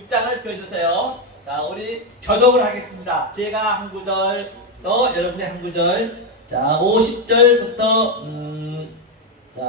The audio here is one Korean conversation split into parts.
6장을 펴주세요. 자, 우리 교독을 하겠습니다. 제가 한 구절, 또 여러분이 한 구절. 자, 50절부터 자,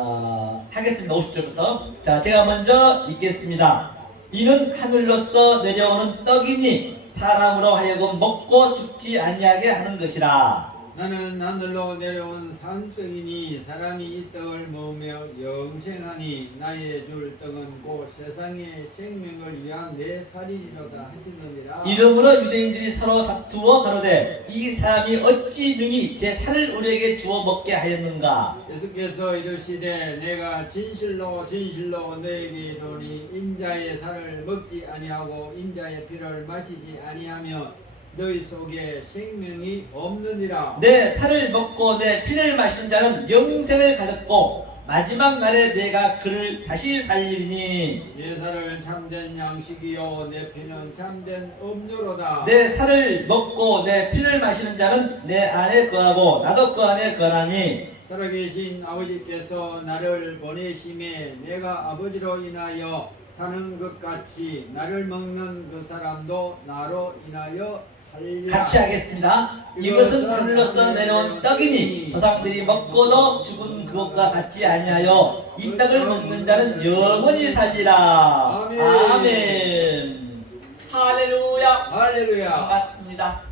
하겠습니다. 50절부터. 자, 제가 먼저 읽겠습니다. 이는 하늘로서 내려오는 떡이니 사람으로 하여금 먹고 죽지 아니하게 하는 것이라. 나는 하늘로 내려온 산떡이니 사람이 이 떡을 먹으며 영생하니 나의 줄 떡은 곧 세상의 생명을 위한 내 살이리로다 하시느니라. 이러므로 유대인들이 서로 다투어 가로되 이 사람이 어찌 능히 제 살을 우리에게 주어 먹게 하였는가. 예수께서 이르시되 내가 진실로 진실로 너에게 이르노니 인자의 살을 먹지 아니하고 인자의 피를 마시지 아니하며 너희 속에 생명이 없느니라. 내 살을 먹고 내 피를 마신 자는 영생을 가졌고 마지막 날에 내가 그를 다시 살리리니. 내 살은 참된 양식이요 내 피는 참된 음료로다. 내 살을 먹고 내 피를 마시는 자는 내 안에 거하고 나도 그 안에 거하니. 살아계신 아버지께서 나를 보내심에 내가 아버지로 인하여 사는 것 같이 나를 먹는 그 사람도 나로 인하여 살리라. 같이 하겠습니다. 이것은 하늘로서 내려온 떡이니 조상들이 먹고도 죽은 그것과 같지 아니하여 이 떡을 먹는 자는 영원히 살리라. 아멘. 아멘. 할렐루야. 할렐루야. 반갑습니다.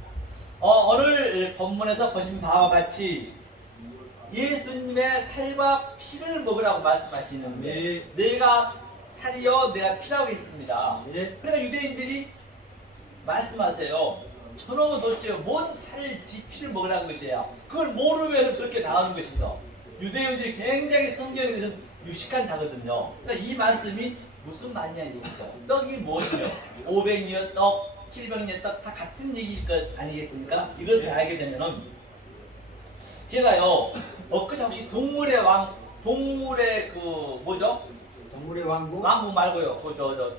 오늘 본문에서 보신 바와 같이 예수님의 살과 피를 먹으라고 말씀하시는데 내가 살이요 내가 피라고 했습니다. 그러니까 유대인들이 말씀하세요. 저놈은 도대체 뭔 살지 피를 먹으라는 것이에요. 그걸 모르면 그렇게 나오는 것이죠. 유대인들이 굉장히 성경에 대해서 유식한 자거든요. 그러니까 이 말씀이 무슨 말이냐 이거죠. 떡이 무엇이요? 500년 떡, 700년 떡 다 같은 얘기일 것 아니겠습니까? 이것을 알게 되면은 제가요 엊그제 혹시 동물의 그 뭐죠? 동물의 왕국? 왕국 말고요. 그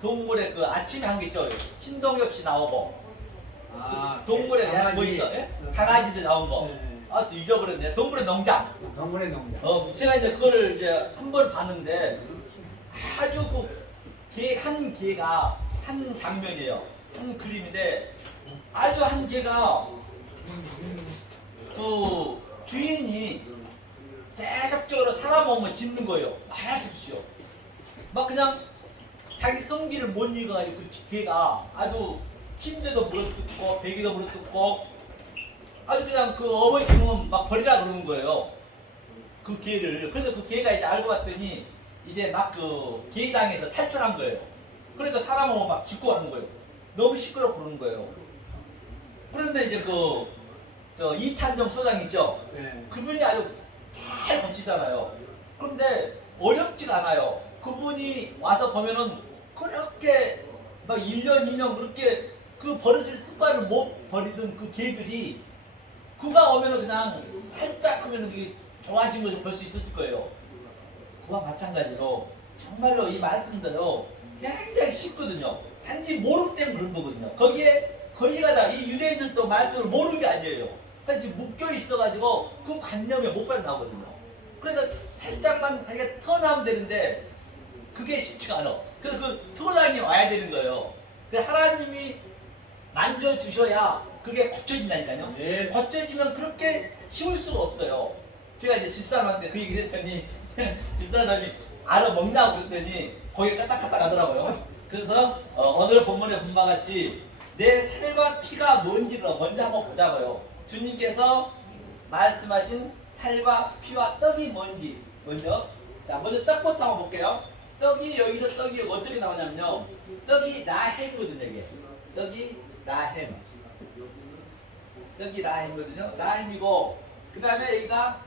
동물의 그 아침에 한 게 있죠. 신동엽 씨 나오고. 동물의 강아지. 뭐 있어? 예? 강아지들 나온 거. 네. 아, 또 잊어버렸네. 동물의 농장. 동물의 농장. 제가 이제 그거를 이제 한 번 봤는데 아주 한 개가 한 장면이에요. 한 그림인데 아주 한 개가 그 주인이 계속적으로 사람 몸을 짖는 거예요. 말할 수 없이요. 막 그냥 자기 성기를 못 읽어가지고 그 개가 아주 침대도 물어뜯고 베개도 물어뜯고 아주 그냥 그 어머니는 막 버리라 그러는 거예요. 그 개를. 그래서 그 개가 이제 알고 봤더니 이제 막 그 개당에서 탈출한 거예요. 그러니까 사람 오면 막 짖고 하는 거예요. 너무 시끄럽고 그러는 거예요. 그런데 이제 저 이찬정 소장 있죠? 네. 그분이 아주 잘 고치잖아요. 그런데 어렵지가 않아요. 그분이 와서 보면은 그렇게 막 1년, 2년 그렇게 그 버릇을 습관을 못 버리던 그 개들이 그가 오면은 그냥 살짝 하면은 그게 좋아진 것을 볼 수 있었을 거예요. 그와 마찬가지로 정말로 이 말씀대로 굉장히 쉽거든요. 단지 모르기 때문에 그런 거거든요. 거기가 다 이 유대인들도 말씀을 모르는 게 아니에요. 그러니까 지금 묶여 있어가지고 그 관념에 못 빠져나오거든요. 그러니까 살짝만 자기가 턴하면 되는데 그게 쉽지가 않아. 그래서 그 소장이 와야 되는 거예요. 그래서 하나님이 만져주셔야 그게 고쳐진다니까요. 네. 고쳐지면 그렇게 쉬울 수가 없어요. 제가 이제 집사람한테 그 얘기를 했더니 집사람이 알아먹냐고 그랬더니 거기 까딱까딱 하더라고요. 그래서 오늘 본문에 본 바와 같이 내 살과 피가 뭔지를 먼저 한번 보자고요. 주님께서 말씀하신 살과 피와 떡이 뭔지 먼저 떡부터 한번 볼게요. 여기서 떡이 어떻게 나오냐면요. 떡이 라햄이거든요. 이게 떡이 라햄. 떡이 라햄이거든요. 라햄이고 그 다음에 여기가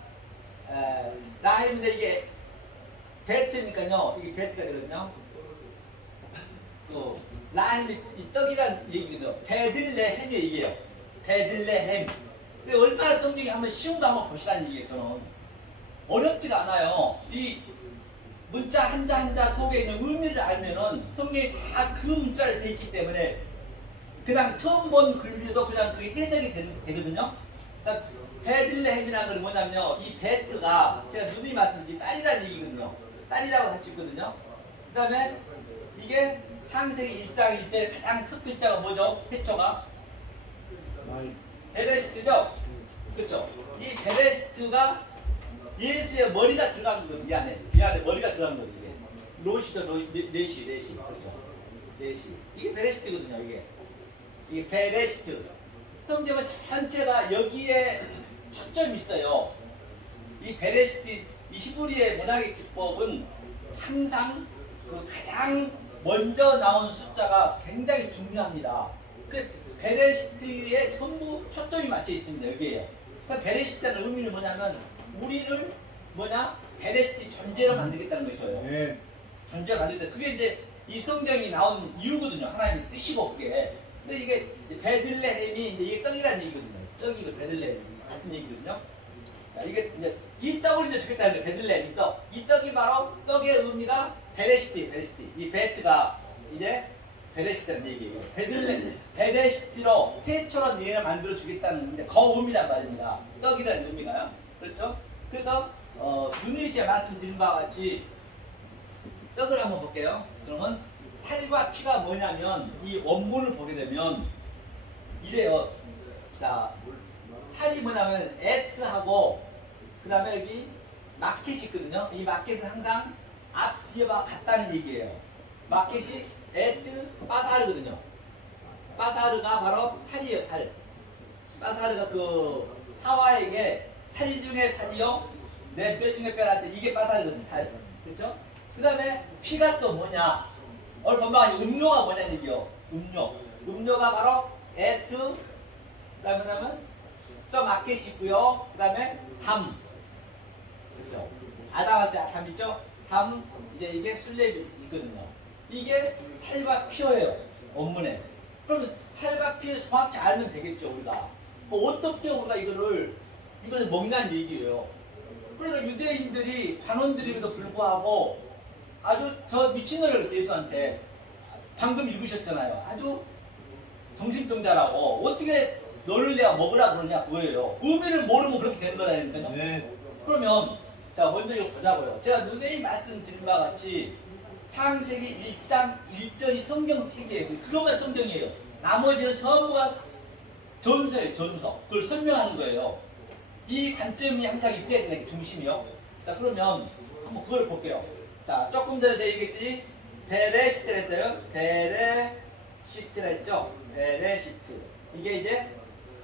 라햄인데 이게 베트니까요. 이게 베트가 되거든요. 또 라햄이 이 떡이란 얘기거든요. 베들레헴이 얘기예요. 베들레헴. 근데 얼마나 성경이 한번 쉬운 거 한번 보시라는 얘기예요. 저는 어렵지가 않아요. 이 문자 한자 속에 있는 의미를 알면은 성경이 다 그 문자로 되어 있기 때문에 그냥 처음 본 글도 그냥 그게 해석이 되거든요. 그러니까 베들레헴이라는 건 뭐냐면요. 이 베트가 제가 누누이 말씀드린 딸이라는 얘기거든요. 딸이라고 할 수 있거든요. 그 다음에 이게 창세기 1장 1절의 가장 첫 글자가 뭐죠? 태초가 베레시트죠? 그렇죠? 이 베레시트가 예수의 머리가 들어간 거거든요. 이 안에 머리가 들어간 거거든요. 이게 로시도 레시 그렇죠? 레시 이게 베레시트거든요. 이게 베레시트. 성경은 전체가 여기에 초점이 있어요. 이 베레시트, 이 히브리의 문학의 기법은 항상 그 가장 먼저 나온 숫자가 굉장히 중요합니다. 그 베레시트에 전부 초점이 맞춰 있습니다. 여기에요. 그러니까 베레시트라는 의미는 뭐냐면 우리를 베레시트 존재로 만들겠다는 것이에요. 네. 존재로 만들겠다. 그게 이제 이 성경이 나온 이유거든요. 하나님의 뜻이고 그게. 근데 이게 베들레헴이 이제 이게 떡이라는 얘기거든요. 떡이고 베들레헴 같은 얘기거든요. 자, 이게 이제 이 떡을 이제 주겠다는 거예요. 베들레헴 이 떡. 이 떡이 바로 떡의 의미가 베레시트. 이 베트가 이제 베레시트라는 얘기예요. 베레시트로 태초로 너희를 만들어 주겠다는 이제 그 의미란 말입니다. 떡이라는 의미가요. 그렇죠? 그래서 눈이 제 말씀드린 바와 같이 떡을 한번 볼게요. 그러면 살과 피가 뭐냐면 이 원문을 보게 되면 이래요. 자, 살이 뭐냐면 에트하고 그 다음에 여기 마켓이 있거든요. 이 마켓은 항상 앞 뒤에와 같다는 얘기예요. 마켓이 에트 빠사르거든요. 빠사르가 바로 살이에요. 살. 빠사르가 그 하와에게 살 중에 살이요 내 뼈 중에 뼈라 때 이게 빠사르거든요. 살. 그렇죠? 그 다음에 피가 또 뭐냐? 오늘 본방 음료가 뭐냐는 얘기요. 음료가 바로 에트 그 다음에 또 마켓이 있고요. 그 다음에 담. 그렇죠? 아담한테 담 있죠? 담 이제 이게 술렙이 있거든요. 이게 살과 피예요. 원문에. 그러면 살과 피를 정확히 알면 되겠죠 우리가. 어떻게 우리가 이것을 먹냐는 얘기예요. 그러니까 유대인들이 관원들임에도 불구하고 아주 더 미친놈이라고 했어요. 예수한테. 방금 읽으셨잖아요. 아주 정신병자라고. 어떻게 너를 내가 먹으라 그러냐 그거예요. 의미를 모르면 그렇게 되는 거라니까요. 네. 그러면 자 먼저 이거 보자고요. 제가 누누이 말씀드린 바와 같이 창세기 1장 1절이 성경책이에요. 그것만 성경이에요. 나머지는 전부가 전서예요. 전서. 그걸 설명하는 거예요. 이 관점이 항상 있어야 되는 게 중심이요. 자 그러면 한번 그걸 볼게요. 자 조금 전에 제가 얘기했더니 베레시트를 했어요. 베레시트를 했죠. 베레시트. 이게 이제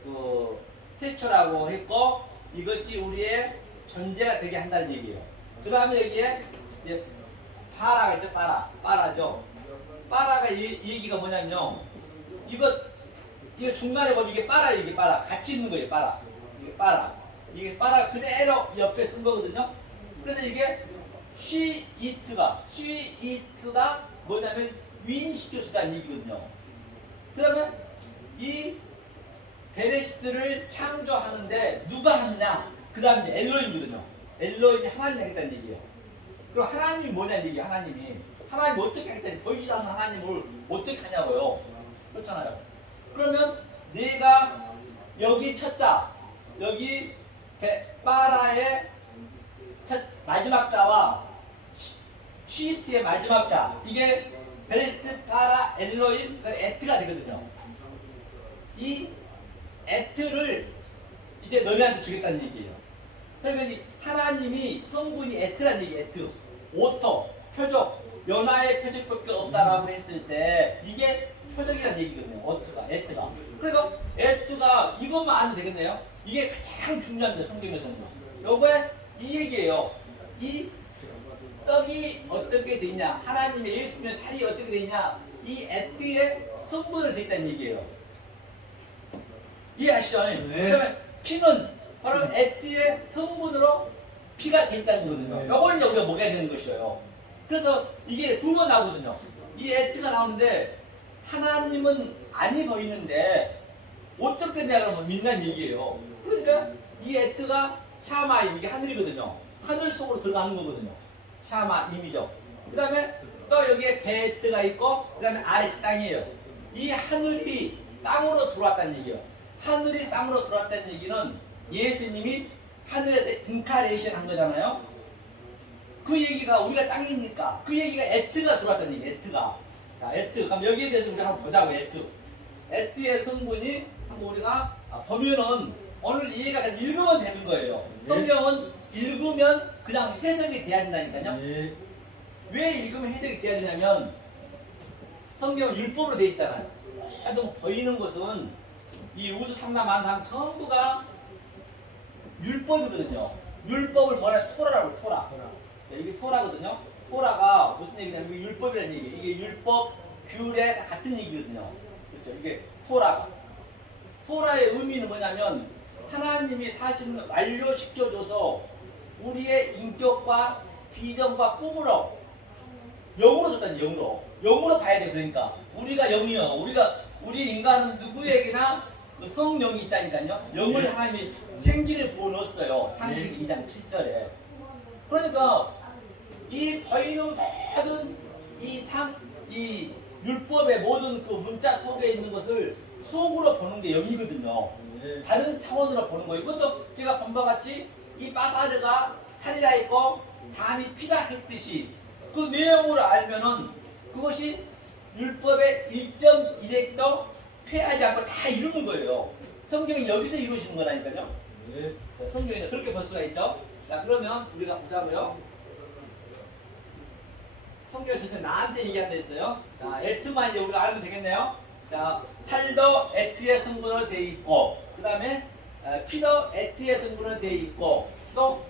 그 태초라고 했고 이것이 우리의 존재가 되게 한다는 얘기예요. 그 다음에 여기에 이제 파라가 있죠. 파라죠. 파라가 이 얘기가 뭐냐면요. 이거 중간에 보면 이게 파라 같이 있는 거예요. 이게 파라 그대로 옆에 쓴 거거든요. 그래서 이게 쉬이트가 뭐냐면 위임시켜주다는 얘기거든요. 그 다음에 이 베레시트를 창조하는데 누가 하느냐? 그 다음에 엘로힘이거든요. 엘로힘이 하나님이 하겠다는 얘기예요. 그럼 하나님이 뭐냐는 얘기예요. 하나님이 어떻게 하겠다는 보이지도 않는 하나님을 어떻게 하냐고요. 그렇잖아요. 그러면 내가 여기 첫자 여기 파라의 마지막 자와 쉬이트의 마지막 자 이게 베레시트 파라 엘로힘 에트가 되거든요. 이 에트를 이제 너네한테 주겠다는 얘기예요. 그러면 하나님이 성분이 에트라는 얘기예요. 에트 오토 표적 연화의 표적밖에 없다라고 했을 때 이게 표적이라는 얘기거든요. 에트가 그러니까 에트가 이것만 알면 되겠네요. 이게 가장 중요합니다. 성경에서는 요거에 이 얘기예요. 이 떡이 어떻게 되냐 하나님의 예수님의 살이 어떻게 되냐 이 에트의 성분을 돼 있다는 얘기예요. 이해하시죠? 네. 그러면 피는 바로 에트의 성분으로 피가 돼 있다는 거거든요. 네. 요걸 우리가 먹어야 되는 것이에요. 그래서 이게 두 번 나오거든요. 이 에트가 나오는데 하나님은 아니 보이는데 어떻게 내가 그러면 믿는 얘기예요. 그러니까 이 에트가 샤마임 이게 하늘이거든요. 하늘 속으로 들어가는 거거든요. 샤마임이죠. 그 다음에 또 여기에 베트가 있고 그 다음에 아래시 땅이에요. 이 하늘이 땅으로 들어왔다는 얘기예요. 하늘이 땅으로 들어왔다는 얘기는 예수님이 하늘에서 인카레이션 한 거잖아요. 그 얘기가 우리가 땅이니까 그 얘기가 에트가 들어왔다는 얘기예요. 에트가. 자, 에트. 그럼 여기에 대해서 우리 한번 보자고, 에트. 에트의 성분이 한번 우리가 보면은 오늘 이해가 그냥 읽으면 되는 거예요. 네. 성경은 읽으면 그냥 해석이 돼야 된다니까요. 네. 왜 읽으면 해석이 돼야 되냐면 성경은 율법으로 되어 있잖아요. 모든 보이는 것은 이 우주 삼라 만상 전부가 율법이거든요. 율법을 뭐라 토라라고 토라. 이게 토라거든요. 토라가 무슨 얘기냐면 이게 율법이라는 얘기예요. 이게 율법, 규례 다 같은 얘기거든요. 그렇죠? 이게 토라가. 토라의 의미는 뭐냐면 하나님이 사실은 완료시켜줘서 우리의 인격과 비전과 꿈으로 영으로 줬다는 영으로 봐야 돼. 그러니까 우리가 영이요. 우리 인간은 누구에게나 그 성령이 있다니까요. 영을 네. 하나님이 생기를 부어넣었어요. 창세기 2장 7절에. 그러니까 이 보이는 모든 이 율법의 모든 그 문자 속에 있는 것을 속으로 보는 게 영이거든요. 네. 다른 차원으로 보는 거예요. 이것도 제가 본 바 같이 이 바사르가 살이라 있고 담이 피라 했듯이 그 내용으로 알면은 그것이 율법의 1.1핵도 폐하지 않고 다 이루는 거예요. 성경이 여기서 이루어지는 거라니까요. 네. 성경이 그렇게 볼 수가 있죠. 자, 그러면 우리가 보자고요. 성경 전체 나한테 얘기한다 했어요. 자, 에트만 이제 우리가 알면 되겠네요. 자, 살도 에트의 성분으로 되어 있고, 그 다음에 피도 에트의 성분으로 되어 있고, 또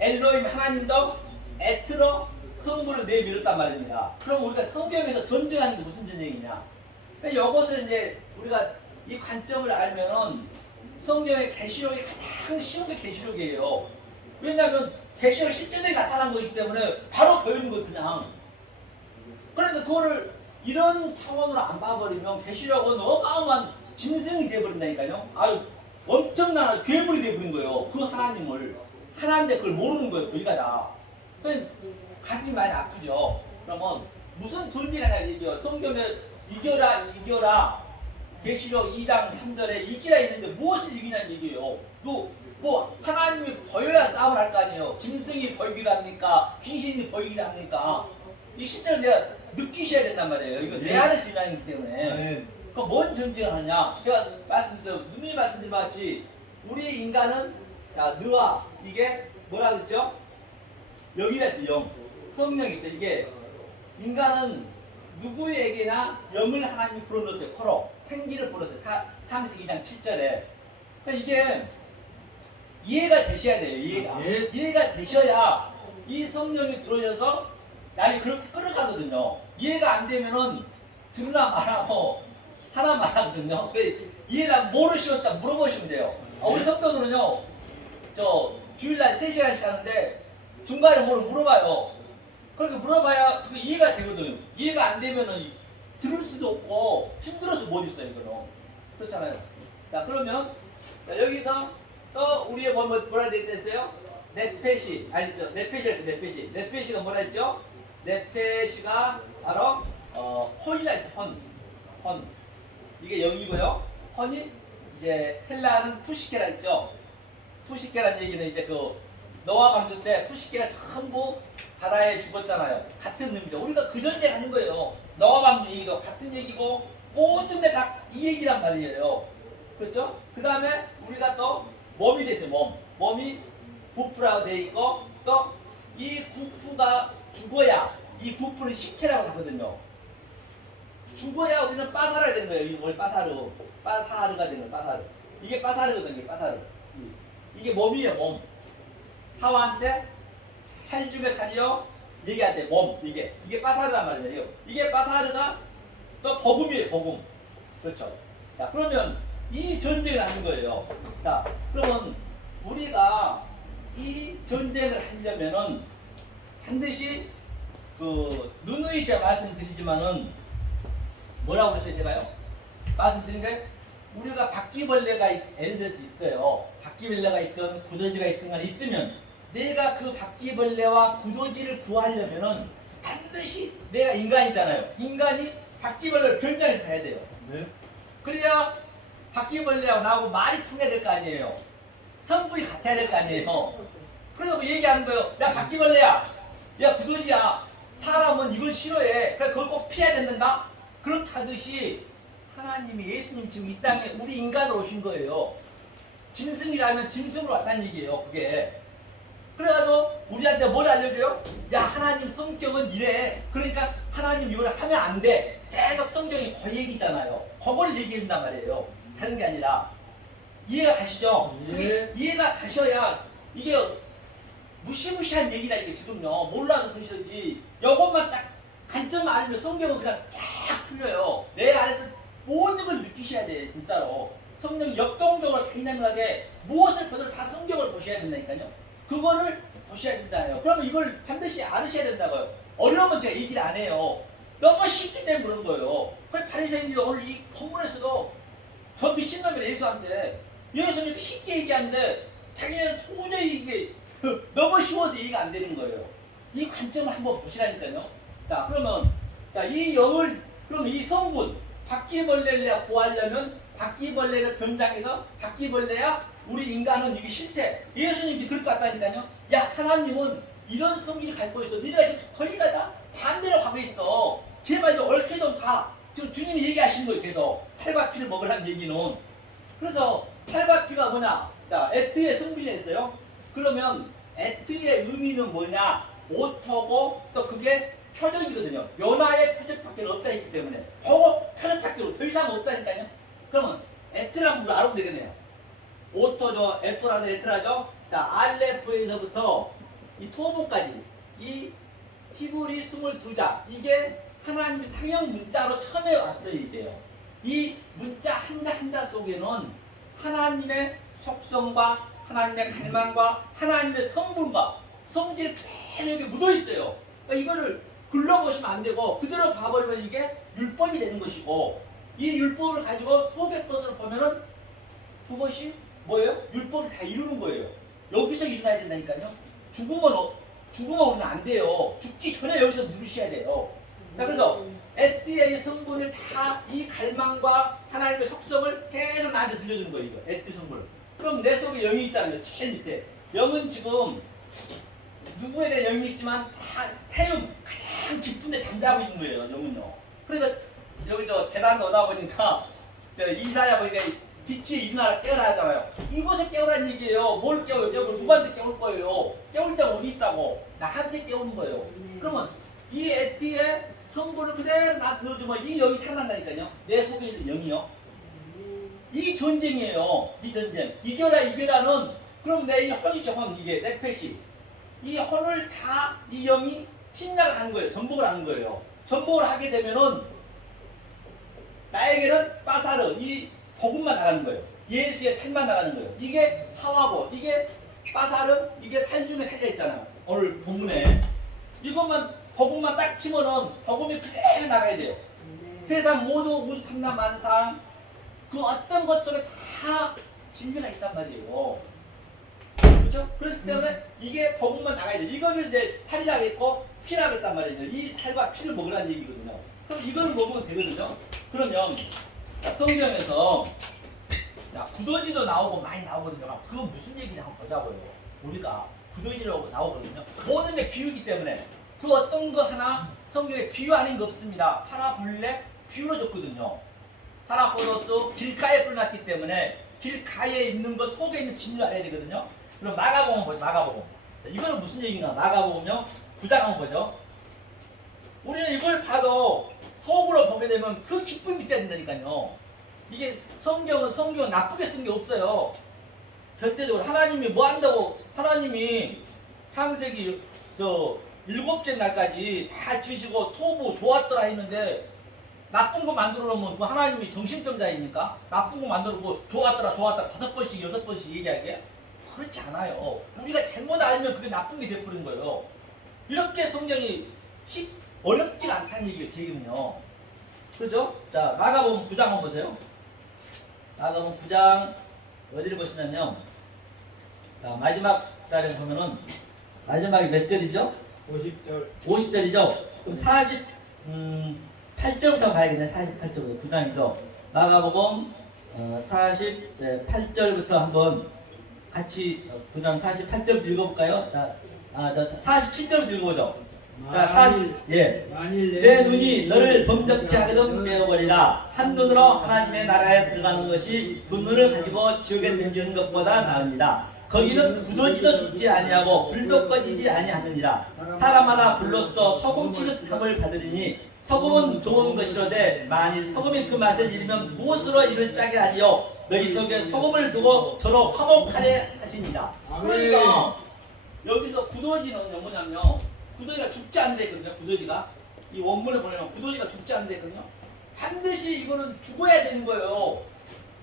엘로임 하나님도 에트로 성분을 내밀었단 말입니다. 그럼 우리가 성경에서 전쟁하는 게 무슨 전쟁이냐? 이것을 이제 우리가 이 관점을 알면은 성경의 계시록이 가장 쉬운 게 계시록이에요. 왜냐하면 계시록 실제들이 나타난 것이기 때문에 바로 보이는 거예요, 그냥. 그런데 그거를 이런 차원으로 안 봐버리면 계시록은 어마어마한 짐승이 되어버린다니까요. 아유, 엄청난 괴물이 되어버린 거예요. 그 하나님을. 하나님인데 그걸 모르는 거예요, 우리가 다. 가슴이 많이 아프죠. 그러면 무슨 존재가 얘기해요. 성경에 이겨라. 계시록 2장 3절에 이기라 있는데 무엇을 이기냐는 얘기예요. 뭐 하나님이 보여야 싸움을 할 거 아니에요. 짐승이 보이기를 합니까? 귀신이 보이기를 합니까? 이 실제로 내가 느끼셔야 된단 말이에요. 이거 내 안에서 일어나기 때문에. 네. 그럼 뭔 전쟁을 하냐? 제가 누님이 말씀드린 것 같이 우리 인간은 자, 느와 이게 뭐라 그랬죠? 영이라 했어요. 영. 성령이 있어요. 이게 인간은 누구에게나 영을 하나님이 불어넣었어요. 코로 생기를 불어넣었어요. 창세기 2장 7절에. 그러니까 이게 이해가 되셔야 돼요. 이해가 되셔야 이 성령이 들어오셔서 나를 그렇게 끌어가거든요. 이해가 안 되면은 들으나 말하고 하나 말하거든요. 이해가 모르시면 딱 물어보시면 돼요. 우리 성도들은요, 저 주일날 3시간씩 하는데 중간에 뭘 물어봐요. 그렇게 물어봐야 그게 이해가 되거든요. 이해가 안 되면은 들을 수도 없고 힘들어서 못 있어요, 이거는. 그렇잖아요. 자, 그러면 자, 여기서 또 우리의 뭐라 되어있어요? 네페시. 아니죠. 네페시가 뭐라 했죠? 네페시가 바로 혼이라 했어. 혼. 이게 영이고요. 혼이 이제 헬라는 푸시케라 했죠. 푸시케라는 얘기는 이제 그 노아 방주 때 푸시케가 전부 바다에 죽었잖아요. 같은 의미죠. 우리가 그 전쟁 하는 거예요. 노아 방주 얘기도 같은 얘기고 모든 게 다 이 얘기란 말이에요. 그렇죠? 그 다음에 우리가 또 몸이 됐어요. 몸이 부프라고 돼 있고 또 이 부프가 죽어야 이 부프는 시체라고 하거든요. 죽어야 우리는 빠사르가 되는 거예요. 이게 빠사르가 되는 거예요. 빠사르. 이게 빠사르거든요. 빠사르. 이게 몸이에요. 몸. 하와한테 살 중에 살이요. 얘기할 때 몸. 이게 빠사르란 말이에요. 이게 빠사르가 또 복음이에요. 복음. 그렇죠. 자, 그러면 이 전쟁을 하는 거예요. 자, 그러면 우리가 이 전쟁을 하려면은 반드시 누누이 제가 말씀드리지만은 뭐라고 그랬어요, 제가요? 말씀드린 게 우리가 바퀴벌레가 예를 들어서 있어요. 바퀴벌레가 있든 구더지가 있든 간에 있으면 내가 그 바퀴벌레와 구더지를 구하려면은 반드시 내가 인간이잖아요. 인간이 바퀴벌레를 변장해서 가야 돼요. 네. 그래야 바퀴벌레하고 나하고 말이 통해야 될 거 아니에요. 성분이 같아야 될 거 아니에요. 그래서 뭐 얘기하는 거예요. 야, 바퀴벌레야. 야, 구더지야. 사람은 이걸 싫어해. 그래 그걸 꼭 피해야 된다. 그렇게 하듯이 하나님이 예수님 지금 이 땅에 우리 인간으로 오신 거예요. 짐승이라면 짐승으로 왔다는 얘기예요. 그게. 그래가지고 우리한테 뭘 알려줘요? 야 하나님 성격은 이래. 그러니까 하나님 이걸 하면 안 돼. 계속 성경이 그 얘기잖아요. 그걸 얘기해준단 말이에요. 다른 게 아니라. 이해가 가시죠? 예. 이해가 가셔야 이게 무시무시한 얘기라니까 지금요. 몰라서 그러시지. 이것만 딱 관점 알면 성경은 그냥 쫙 풀려요. 내 안에서 모든 걸 느끼셔야 돼요. 진짜로. 성령 역동적으로 다이나믹하게 무엇을 보든 다 성경을 보셔야 된다니까요. 그거를 보셔야 된다요. 그러면 이걸 반드시 알으셔야 된다고요. 어려우면 제가 얘기를 안 해요. 너무 쉽기 때문에 그런 거예요. 그래서 바리새인들이 오늘 이 본문에서도 저 미친놈이 예수한테 예수는 이렇게 쉽게 얘기하는데 자기는 도저히 이게 너무 쉬워서 이해가 안 되는 거예요. 이 관점을 한번 보시라니까요. 자, 그러면 자, 이 영을 그럼 이 성분 바퀴벌레를 구하려면 바퀴벌레를 변장해서 바퀴벌레야 우리 인간은 이게 싫대. 예수님이 그럴 것 같다니까요. 야 하나님은 이런 성질을 갖고 있어. 너희가 지금 거의 다 반대로 가고 있어. 제발 좀 얽혀 좀 가. 지금 주님이 얘기하시는 거예요. 계속 찰바피를 먹으라는 얘기는. 그래서 찰바피가 뭐냐? 자, 에트의 성분이 있어요. 그러면 에트의 의미는 뭐냐? 오토고 또 그게 표적이거든요. 요나의 표적밖에 없다 했기 때문에 그거 표적밖에 더 이상 없다니까요. 그러면 에트라는 걸 알아보면 되겠네요. 오토죠, 에트라죠. 자, 알레프에서부터 이 토보까지 이 히브리 22자 이게 하나님 상형 문자로 처음에 왔어요. 이게요. 이 문자 한자 한자 속에는 하나님의 속성과 하나님의 갈망과 하나님의 성분과 성질이 그대로 여기 묻어 있어요. 그러니까 이거를 글러보시면 안 되고 그대로 봐버리면 이게 율법이 되는 것이고 이 율법을 가지고 속의 것을 보면은 그것이 뭐예요? 율법을 다 이루는 거예요. 여기서 일어나야 된다니까요. 죽으면 우리는 안 돼요. 죽기 전에 여기서 누르셔야 돼요. 자, 그래서 에트의 성분을 다 이 갈망과 하나님의 속성을 계속 나한테 들려주는 거예요. 이거 에트 성분을. 그럼 내 속에 영이 있다면 제일 밑에 영은 지금 누구에 대한 영이 있지만 다 태움 가장 깊은 데 잠자고 있는 거예요. 영은요. 그러니까 여기 저 계단 오다 보니까 저 이사야 보니까 빛이 일어나라 깨어나야 하잖아요. 이곳에 깨우라는 얘기예요. 뭘 깨워요? 누구한테 깨울 거예요? 깨울 데가 어디 있다고? 나한테 깨우는 거예요. 그러면 이 에티의 성분을 그대로 나 들어주면 이 영이 살아난다니까요. 내 속에 있는 영이요. 이 전쟁이에요. 이 전쟁. 이겨라는 그럼 내 이 혼이죠. 혼 이게 넥펫이 이 혼을 다 이 영이 침략을 하는 거예요. 전복을 하는 거예요. 전복을 하게 되면은 나에게는 빠사르 이 복음만 나가는 거예요. 예수의 살만 나가는 거예요. 이게 하와고 이게 빠사르 이게 살 중에 살려 있잖아요. 오늘 본문에 이것만 복음만 딱 치면은 복음이 그대로 나가야 돼요. 세상 모두 우주 삼라만상 그 어떤 것 속에 다 진리가 있단 말이에요. 그렇죠? 그렇기 때문에 이게 복음만 나가야 돼요. 이거를 이제 살이라고 했고 피라고 했단 말이에요. 이 살과 피를 먹으라는 얘기거든요. 그럼 이걸 먹으면 되거든요. 그러면 성경에서 구더지도 나오고 많이 나오거든요. 그건 무슨 얘기냐 한번 보자고요. 우리가 구더지라고 나오거든요. 모든 게 비유이기 때문에 그 어떤 거 하나 성경에 비유 아닌 거 없습니다. 파라볼레 비유로 줬거든요. 파라포로스 길가에 뿌려놨기 때문에 길가에 있는 것 속에 있는 진리를 알아야 되거든요. 그럼 마가복음 보죠. 마가복음. 이거는 무슨 얘기냐? 마가복음요. 9장 한번 보죠. 우리는 이걸 봐도 속으로 보게 되면 그 기쁨이 있어야 된다니까요. 이게 성경은 나쁘게 쓴 게 없어요. 절대적으로 하나님이 뭐 한다고 하나님이 창세기 저 7째 날까지 다 지으시고 토부 좋았더라 했는데 나쁜 거 만들어 놓으면 그 하나님이 정신병자입니까? 나쁜 거 만들어 놓고 좋았더라 5번씩 6번씩 얘기하게? 그렇지 않아요. 우리가 잘못 알면 그게 나쁜 게 되어버린 거예요. 이렇게 성경이 어렵지가 않다는 얘기예요. 지금요. 그죠? 자, 마가복음 9장 한번 보세요. 마가복음 9장 어디를 보시냐면 자, 마지막 자리 보면은 마지막이 몇 절이죠? 50절. 50절이죠? 그럼 48절부터 가야겠네. 48절부터 9장이죠. 마가복음 48절부터 한번 같이 9장 48절부터 읽어볼까요? 자, 47절부터 읽어보죠. 자, 40, 예. 만일 내 눈이 너를 범접지 하거든 빼어버리라. 한 눈으로 하나님의 나라에 들어가는 것이 두 눈을 가지고 지옥에 던지는 것보다 나으니라. 거기는 굳어지도 죽지 아니하고 불도 꺼지지 아니하느니라. 사람마다 불로써 소금 취급함을 받으리니 소금은 좋은 것이로되 만일 소금이 그 맛을 잃으면 무엇으로 이를 짜게 하리요. 너희 속에 소금을 두고 저로 화목하려 하시니라. 그러니까 여기서 굳어지는 뭐냐면 구더기가 죽지 않는다거든요. 구더기가 이 원문에 보면 구더기가 죽지 않는다거든요. 반드시 이거는 죽어야 되는 거예요.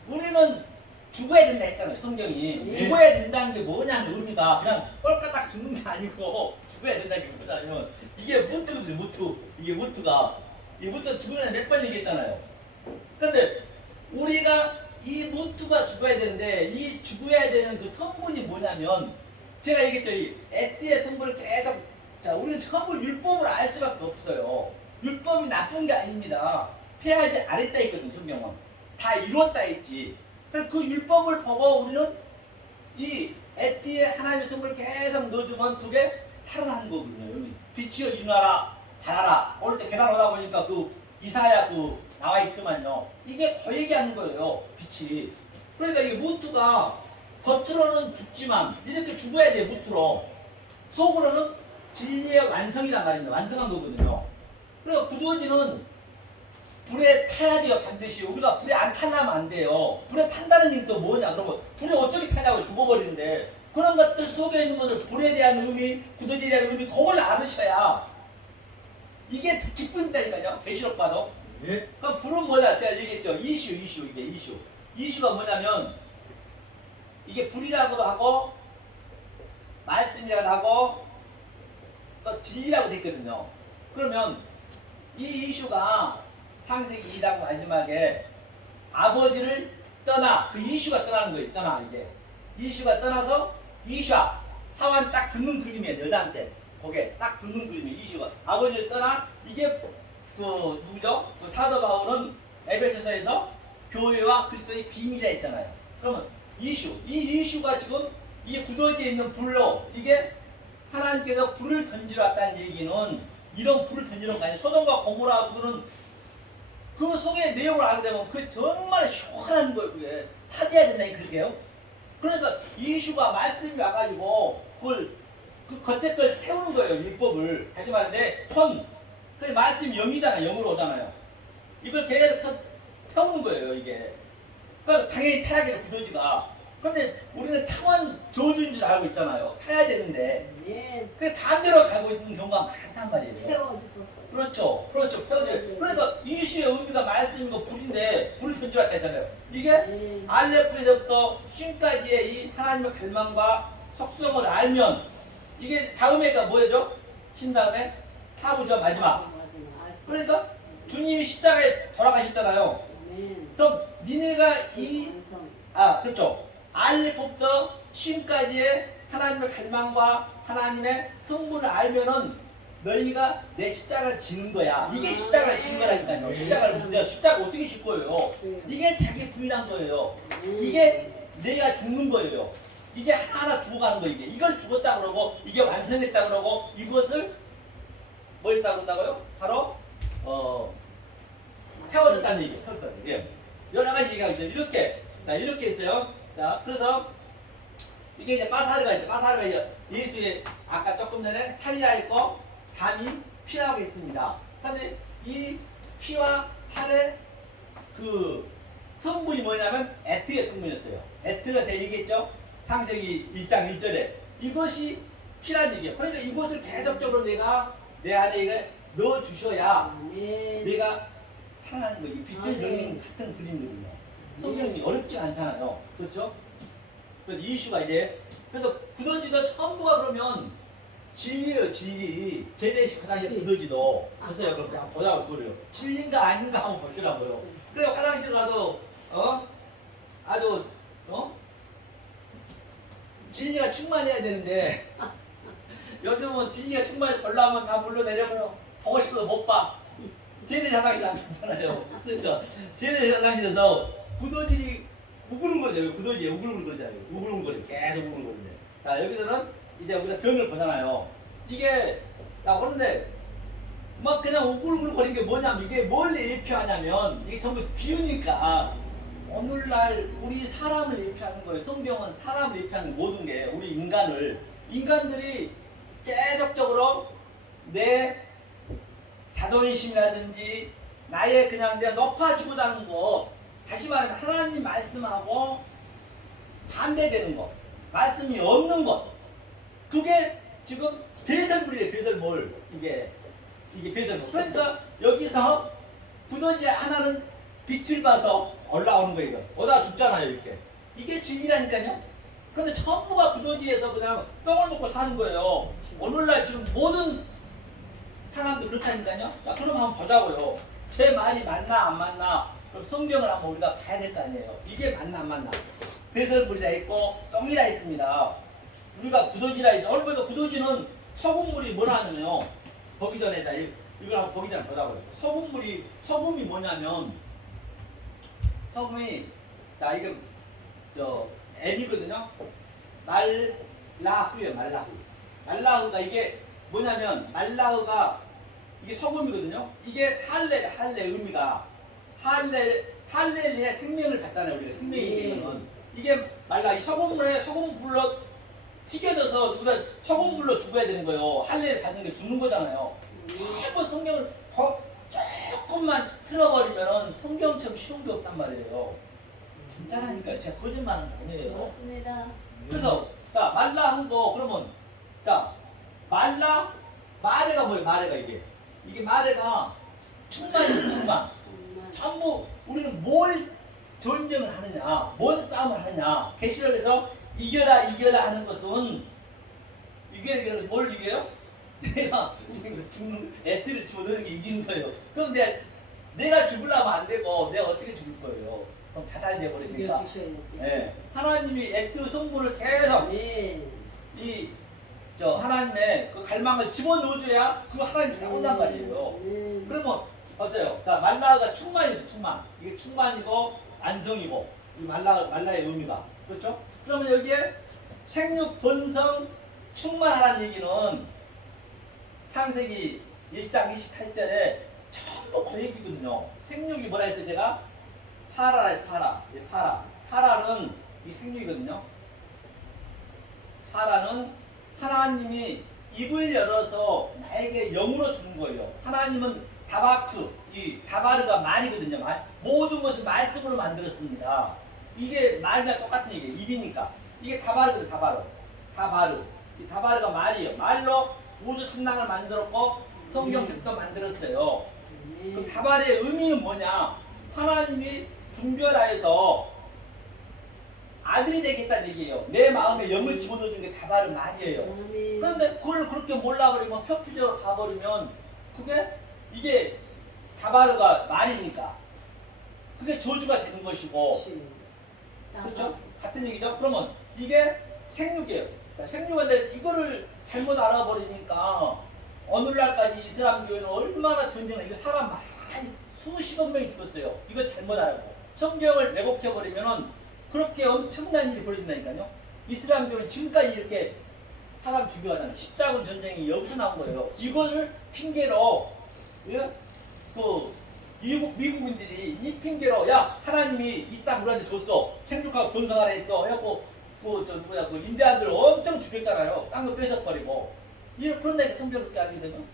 우리는 죽어야 된다 했잖아요. 성경이 네. 죽어야 된다는 게 뭐냐는 의미가 그냥 뻘까딱 죽는 게 아니고 죽어야 된다는 게 뭐냐면 이게 무트거든요. 무트. 이게 무트가 이 무트 죽으면 몇 번 얘기했잖아요. 그런데 우리가 이 무트가 죽어야 되는데 이 죽어야 되는 그 성분이 뭐냐면 제가 얘기했죠. 이 에티의 성분을 계속 자, 우리는 전부 율법을 알 수밖에 없어요. 율법이 나쁜 게 아닙니다. 폐하지 않았다 했거든, 성경은. 다 이루었다 했지. 그래서 그 율법을 보고 우리는 이 에티에 하나님의 성분을 계속 넣어주면 그게 살아나는 거거든요. 여기 빛이여 일어나라, 달아라. 오늘 때 계단 오다 보니까 그 이사야 그 나와 있더만요. 이게 그 얘기하는 거예요, 빛이. 그러니까 이게 무트가 겉으로는 죽지만 이렇게 죽어야 돼, 무트로. 속으로는 진리의 완성이란 말입니다. 완성한 거거든요. 그래서 굳어지는 불에 타야 돼요. 반드시. 우리가 불에 안 타려면 안 돼요. 불에 탄다는 얘기 또 뭐냐? 그러면 불에 어떻게 타냐고 죽어버리는데 그런 것들 속에 있는 것을 불에 대한 의미, 굳어지에 대한 의미 그걸 알으셔야 이게 기쁨이다니까요. 계시록 봐도. 예. 그럼 불은 뭐냐? 제가 얘기했죠. 이슈 이게 이슈. 이슈가 뭐냐면 이게 불이라고도 하고 말씀이라고도 하고 또 진리라고 됐거든요. 그러면 이 이슈가 창세기 2장 마지막에 아버지를 떠나 그 이슈가 떠나는 거예요. 떠나 이게 이슈가 떠나서 이슈와 하와는 딱 붙는 그림이에요. 여자한테 거기에 딱 붙는 그림이에요. 이슈가 아버지를 떠나 이게 그 누구죠? 그 사도 바울은 에베소서에서 교회와 그리스도의 비밀이라 했잖아요. 그러면 이 이슈가 지금 이 굳어져 있는 불로 이게 하나님께서 불을 던지러 왔다는 얘기는 이런 불을 던지는 거 아니에요. 소돔과 고모라 그거는 그 속의 내용을 알게 되면 그게 정말 시원한 거예요. 그게 타져야 된다니 그러게요. 그러니까 이슈가 말씀이 와가지고 그걸 그 겉에 걸 세우는 거예요. 율법을 다시 말하는데 그 말씀이 영이잖아요. 영으로 오잖아요. 이걸 계속 태우는 거예요. 이게 그러니까 당연히 타야겠죠. 굳어지가. 그런데 우리는 타원 저주인 줄 알고 있잖아요. 타야 되는데. 예, 그 반대로 가고 있는 경우가 많단 말이에요. 태워주셨어요. 그렇죠. 그러니까 이슈의 의미가 말씀이고 불인데 불을 던지러 왔다 했잖아요. 이게 예, 알레프에서부터 쉰까지의 이 하나님의 갈망과 속성을 알면 이게 다음에가 뭐예요? 신 다음에 타부죠. 마지막. 그러니까 주님이 십자가에 돌아가셨잖아요. 아멘. 그럼 니네가 이 완성. 그렇죠. 알리부터 쉼까지의 하나님의 갈망과 하나님의 성분을 알면은 너희가 내 십자가를 지는 거야. 이게 십자가를 지는 거라니까요. 십자가를 무슨 내가 십자가 어떻게 질 거예요? 이게 자기 부인한 거예요. 이게 내가 죽는 거예요. 이게 하나 죽어가는 거 이게. 이걸 죽었다 그러고 이게 완성했다 그러고 이것을 뭐 했다 그런다고요? 바로 태워졌다는 얘기예요. 태워졌다는 얘기. 여러 가지 얘기가 있죠. 이렇게 있어요. 자, 그래서 이게 이제 빠사르가 있죠. 빠사르가 이제 예수의 아까 조금 전에 살이라 했고 담이 피라고 했습니다. 근데 이 피와 살의 그 성분이 뭐냐면 에트의 성분이었어요. 에트가 제가 얘기했죠. 창세기 1장 1절에 이것이 피라는 얘기예요. 그러니까 이것을 계속적으로 내가 내 안에 이게 넣어 주셔야 아멘. 내가 살아나는 거예요. 빛을 아, 네. 넣는 같은 그림들이에요. 성경이 어렵지 않잖아요. 그렇죠? 그래서 이 이슈가 이제 그래서 굳어지도 전부가 그러면 진리예요. 진리. 제대식 화장실 굳어지도 보세요. 그럼 한번 보자고 그래요. 진리인가 아닌가 한번 보시라고요. 그래 화장실 가도 아주 진리가 충만해야 되는데 요즘은 진리가 충만히 벌라면 다 물러 내려버려. 보고 싶어도 못 봐. 쟤네 화장실 안 괜찮아요. 그러니까 쟤네 화장실에서 굳어질이 우글우글거려요. 굳어지에 우글우글거리잖아요. 우글우글거려. 계속 우글우글거리네. 자 여기서는 이제 우리가 병을 보잖아요. 이게 야, 그런데 막 그냥 우글우글거리는 게 뭐냐면 이게 뭘 예표하냐면 이게 전부 비유니까 오늘날 우리 사람을 예표하는 거예요. 성경은 사람을 예표하는 모든 게 우리 인간들이 계속적으로 내 자존심이라든지 나의 그냥 내가 높아지고자는 거, 다시 말하면 하나님 말씀하고 반대되는 것, 말씀이 없는 것, 그게 지금 배설물이에요. 배설물. 이게 배설물. 그러니까 여기서 부더지 하나는 빛을 봐서 올라오는 거예요. 오다가 죽잖아요. 이렇게. 이게 진리라니까요. 그런데 전부가 부더지에서 그냥 떡을 먹고 사는 거예요. 오늘날 지금 모든 사람들 그렇다니까요. 자, 그럼 한번 보자고요. 제 말이 맞나 안 맞나? 그럼 성경을 한번 우리가 봐야 될 거 아니에요. 이게 맞나 안 맞나? 배설물이라 있고 떡이라 있습니다. 우리가 부더지라 있어. 오늘 보니까 부더지는 소금물이 뭐라냐면요. 보기 전에 자 이걸 한번 보기 전에 보자고요. 소금이 뭐냐면 소금이 자 이게 저 M이거든요. 말라흐예요. 말라흐가 이게 뭐냐면 말라흐가 이게 소금이거든요. 이게 할레 의미가 할렐루야 생명을 갖잖아요. 우리가 생명이 되면은 이게 말라 이 소금물로 튀겨져서 우리가 소금물로 죽어야 되는 거예요. 할례를 받는 게 죽는 거잖아요. 한번 성경을 조금만 틀어버리면은 성경처럼 쉬운 게 없단 말이에요. 진짜라니까 제가 거짓말은 아니에요. 맞습니다. 그래서 자 말라한 거 그러면 자 마레가 뭐예요? 마레가 이게 마레가 충만이에요. 충만. 전부 우리는 뭘 전쟁을 하느냐, 뭔 싸움을 하느냐. 계시록에서 이겨라 하는 것은 이겨라 뭘 이겨요? 내가 죽는 애들을 집어넣는 게 이기는 거예요. 그럼 내가 죽으려면 안 되고 내가 어떻게 죽을 거예요? 그럼 자살돼 버리니까. 죽여주셔야지. 네. 하나님이 애들 성분을 계속 네. 하나님의 그 갈망을 집어넣어줘야 그거 하나님 싸운단 말이에요. 그러면 보세요. 자 말라가 충만이죠. 충만. 이게 충만이고 완성이고 이 말라의 의미가 그렇죠? 그러면 여기에 생육 번성 충만하라는 얘기는 창세기 1장 28절에 전부 그 얘기거든요. 생육이 뭐라 했어요 제가? 파라라 했어요. 파라는 이 생육이거든요. 파라는 하나님이 입을 열어서 나에게 영으로 주는 거예요. 하나님은 이 다바르가 말이거든요. 모든 것을 말씀으로 만들었습니다. 이게 말이랑 똑같은 얘기예요. 입이니까. 이게 다바르거든요. 다바르. 이 다바르가 말이에요. 말로 우주 천당을 만들었고 성경책도 만들었어요. 그 다바르의 의미는 뭐냐? 하나님이 분별하여서 아들이 되겠다는 얘기예요. 내 마음에 영을 집어넣는 게 다바르 말이에요. 그런데 그걸 그렇게 몰라버리면 표피적으로 봐버리면 이게 다바르가 말이니까 그게 저주가 되는 것이고 그렇죠? 같은 얘기죠? 그러면 이게 생육이에요. 생육인데 이거를 잘못 알아버리니까 오늘날까지 이슬람교회는 얼마나 전쟁을 이거 사람 많이 수십억 명이 죽었어요. 이거 잘못 알고 성경을 왜곡해버리면은 그렇게 엄청난 일이 벌어진다니까요. 이슬람교는 지금까지 이렇게 사람 죽여가잖아요. 십자군 전쟁이 여기서 나온 거예요. 이거를 핑계로 미국인들이 이 핑계로 야 하나님이 이 땅 우리한테 줬어 생육하고 번성하라 했어 해갖고 그 인디안들 엄청 죽였잖아요. 땅을 뺏어버리고 그런데 성경 그렇게 알게 되면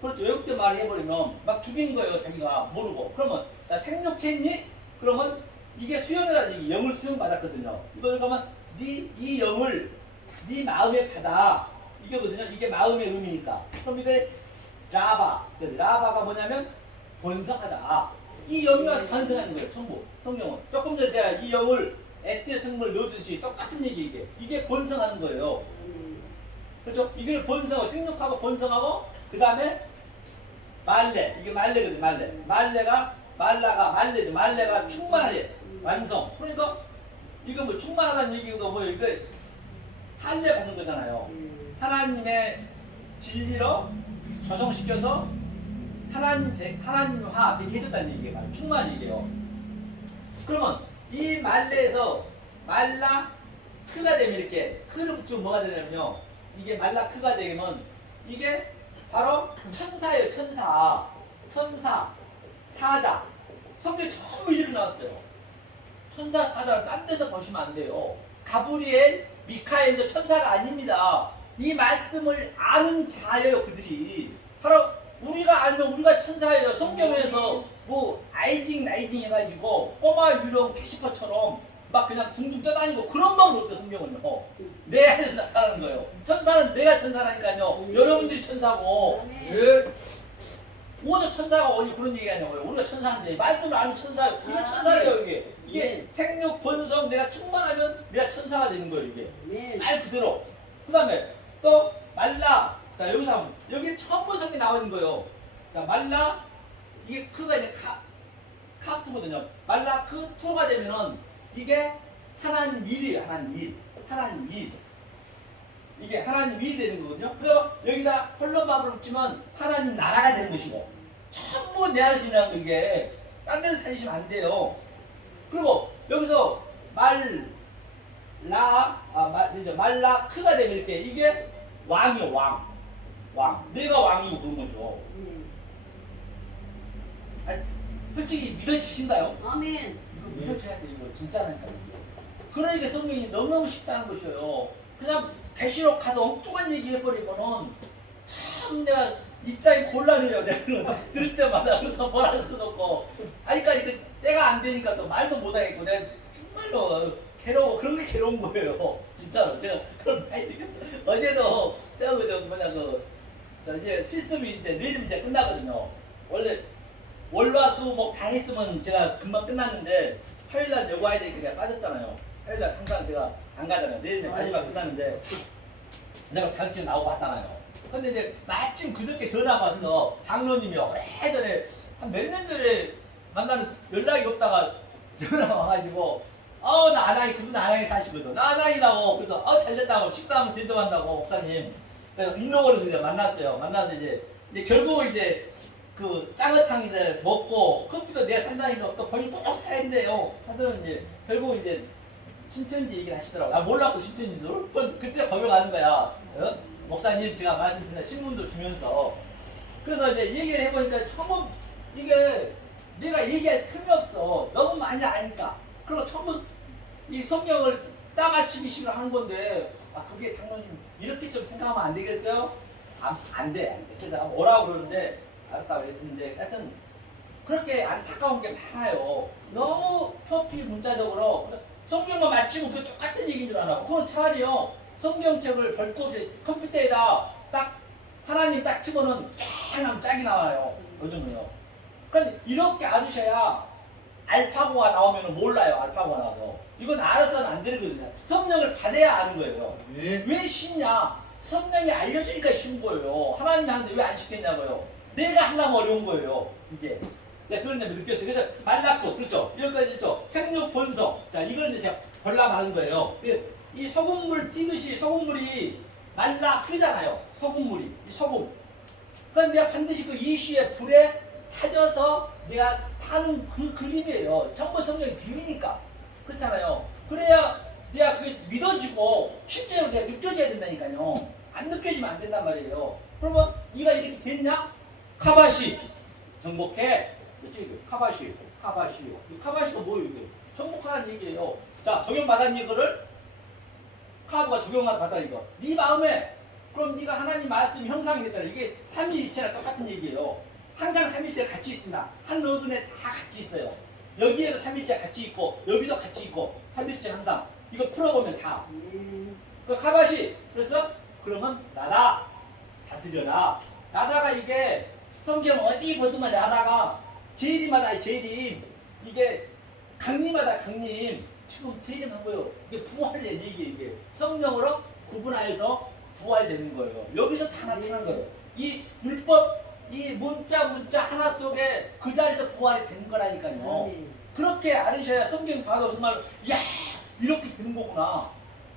그렇죠. 외국대 말을 해버리면 막 죽인 거예요. 자기가 모르고. 그러면 나 생육했니? 그러면 이게 수용이라는 얘기 영을 수용받았거든요. 이걸 그러면 이 영을 네 마음에 받아 이거거든요. 이게 마음의 의미니까. 그럼 이게 라바가 뭐냐면 번성하다. 이 영이 와서 번성하는 거예요. 전부 성경은. 조금 전에 제가 이 영을 에티의 성분을 넣어주듯이 똑같은 얘기 이게 번성하는 거예요. 그렇죠? 이걸 번성하고 생육하고 번성하고 그 다음에 말레 이게 말레거든요. 말레가 충만하게 완성. 그러니까 이거 뭐 충만하다는 얘기가 뭐예요? 이거 할례 받는 거잖아요. 하나님의 진리로 조성시켜서 하나님화 되게 해줬다는 얘기가 충만 얘기예요. 그러면 이 말레에서 말라 크가 되면 이렇게 크를 붙이면 뭐가 되냐면요. 이게 말라 크가 되면 이게 바로 천사예요. 천사. 천사, 사자. 성경에 전부 이렇게 나왔어요. 천사, 사자를 딴 데서 보시면 안 돼요. 가브리엘, 미카엘도 천사가 아닙니다. 이 말씀을 아는 자예요, 그들이. 바로 우리가 알면 우리가 천사예요. 성경에서 뭐 아이징 나이징 해가지고 꼬마 유령 캐시퍼처럼 막 그냥 둥둥 떠다니고 그런 건 없어요. 성경은요. 내 안에서 나타나는 거예요. 천사는 내가 천사라니까요. 여러분들이 천사고. 예. 모두 천사가 어디 그런 얘기 하냐고요. 우리가 천사인데 말씀을 아는 천사예요. 이게 천사예요. 이게 생육 번성 내가 충만하면 내가 천사가 되는 거예요. 이게 말 그대로. 그 다음에 또 말라. 자 여기서 한번 여기 전부 성이 나와 있는 거예요. 자 말라 이게 크가 이제 카프거든요. 말라 그 토가 되면은 이게 하나님 일이에요. 하나님 일. 하나님 일. 이게 하나님 일이 되는 거거든요. 그래서 여기다 홀로밥을 붙이면 하나님 나라가 되는 것이고 전부 내 안에 있는 이게 딴 데서 찾으시면 안 돼요. 그리고 여기서 말라 크가 되면 이렇게 이게 왕이요. 왕. 내가 왕이고 그런 거죠. 아니, 솔직히 믿어지신가요? 아멘. 이거 믿어줘야 돼. 이거 진짜라니까. 그러니까 성경이 너무너무 쉽다는 것이에요. 그냥 계시록 가서 엉뚱한 얘기 해버리면은 참 내가 입장이 곤란해요. 내가 들을 때마다 그렇다고 뭐라 할 수도 없고. 아니 그러니까 이거 때가 안 되니까 또 말도 못 하겠고 내가 정말로 괴로워. 그런 게 괴로운 거예요. 진짜로. 제가 그런 많이 느꼈어요. 어제도 이제 시스템인데 내일 이제 끝나거든요. 원래 월화수목 다 했으면 제가 금방 끝났는데 화요일날 여고 와야 되니까 내가 빠졌잖아요. 화요일날 항상 제가 안 가잖아요. 내일 마지막 끝났는데 내가 다음 주에 나오고 왔잖아요. 근데 이제 마침 그저께 전화가 왔어. 장로님이 오래전에 한 몇 년 전에 만나는 연락이 없다가 전화가 와가지고 나 안양이 그분 안양에 사시거든. 나 안양이라고. 그래서 잘 됐다고 식사하면 대접한다고 목사님. 그래서 인도원에서 이제 만났어요. 만나서 이제 결국은 이제 그 짱어탕 이제 먹고 커피도 내가 산다니까 또 본인 꼭 사야 된대요. 사들은 이제 결국 이제 신천지 얘기를 하시더라고. 나 몰랐고 신천지 줄. 그때 거기 가는 거야. 목사님 제가 말씀드린 신문도 주면서. 그래서 이제 얘기를 해보니까 처음 이게 내가 얘기할 틈이 없어. 너무 많이 아니까. 그리고 처음 이 성경을 짜맞추기식으로 하는 건데 그게 장로님 이렇게 좀 생각하면 안 되겠어요? 안 돼. 그래서 뭐라고 그러는데 알았다고 했는데 하여튼 그렇게 안타까운 게 많아요. 너무 표피 문자적으로 성경만 맞추면 그 똑같은 얘기인 줄 알아. 그건 차라리요 성경책을 벌고 컴퓨터에다 딱 하나님 딱 집어넣으면 쫙 하면 짝이 나와요. 요즘은요. 그러니까 이렇게 알으셔야 알파고가 나오면 몰라요. 알파고가 나와서. 이건 알아서는 안 되거든요. 성령을 받아야 아는 거예요. 왜 쉽냐? 성령이 알려주니까 쉬운 거예요. 하나님이 하는데 왜 안 시켰냐고요. 내가 하려면 어려운 거예요. 이게. 내가 그런 점을 느꼈어요. 그래서 말랐고, 그렇죠? 여기까지 있죠? 생육 본성. 자, 이걸 이제 제가 벌라 말한 거예요. 이 소금물 튀듯이 소금물이 말라 흐르잖아요. 소금물이. 이 소금. 그러니까 내가 반드시 그 이슈에 불에 타져서 내가 사는 그 그림이에요. 전부 성경이 비유니까. 그렇잖아요. 그래야 내가 그게 믿어지고 실제로 내가 느껴져야 된다니까요. 안 느껴지면 안 된단 말이에요. 그러면 네가 이렇게 됐냐? 카바시 정복해. 카바시. 카바시가 뭐예요? 이게? 정복하라는 얘기예요. 자, 적용받은 이거를 카브가 적용받았다 이거. 네 마음에 그럼 네가 하나님 말씀 형상이 됐잖아. 이게 삼위일체랑 똑같은 얘기예요. 항상 삼위일체가 같이 있습니다. 한 어근에 다 같이 있어요. 여기에도 삼위일체가 같이 있고 여기도 같이 있고 삼위일체 항상 이거 풀어보면 다. 그 카바시. 그래서 그러면 나라 다스려라. 나라가 이게 성경 어디 보더만 나라가 재림마다 재림. 이게 강림마다 강림. 지금 재림한 거예요. 이게 부활의 얘기 이게 성령으로 구분하여서 부활되는 거예요. 여기서 다 나타난 거예요. 이 율법 이 문자 하나 속에 그 자리에서 부활이 되는 거라니까요. 그렇게 알으셔야 성경 봐도 정말 야 이렇게 되는 거구나.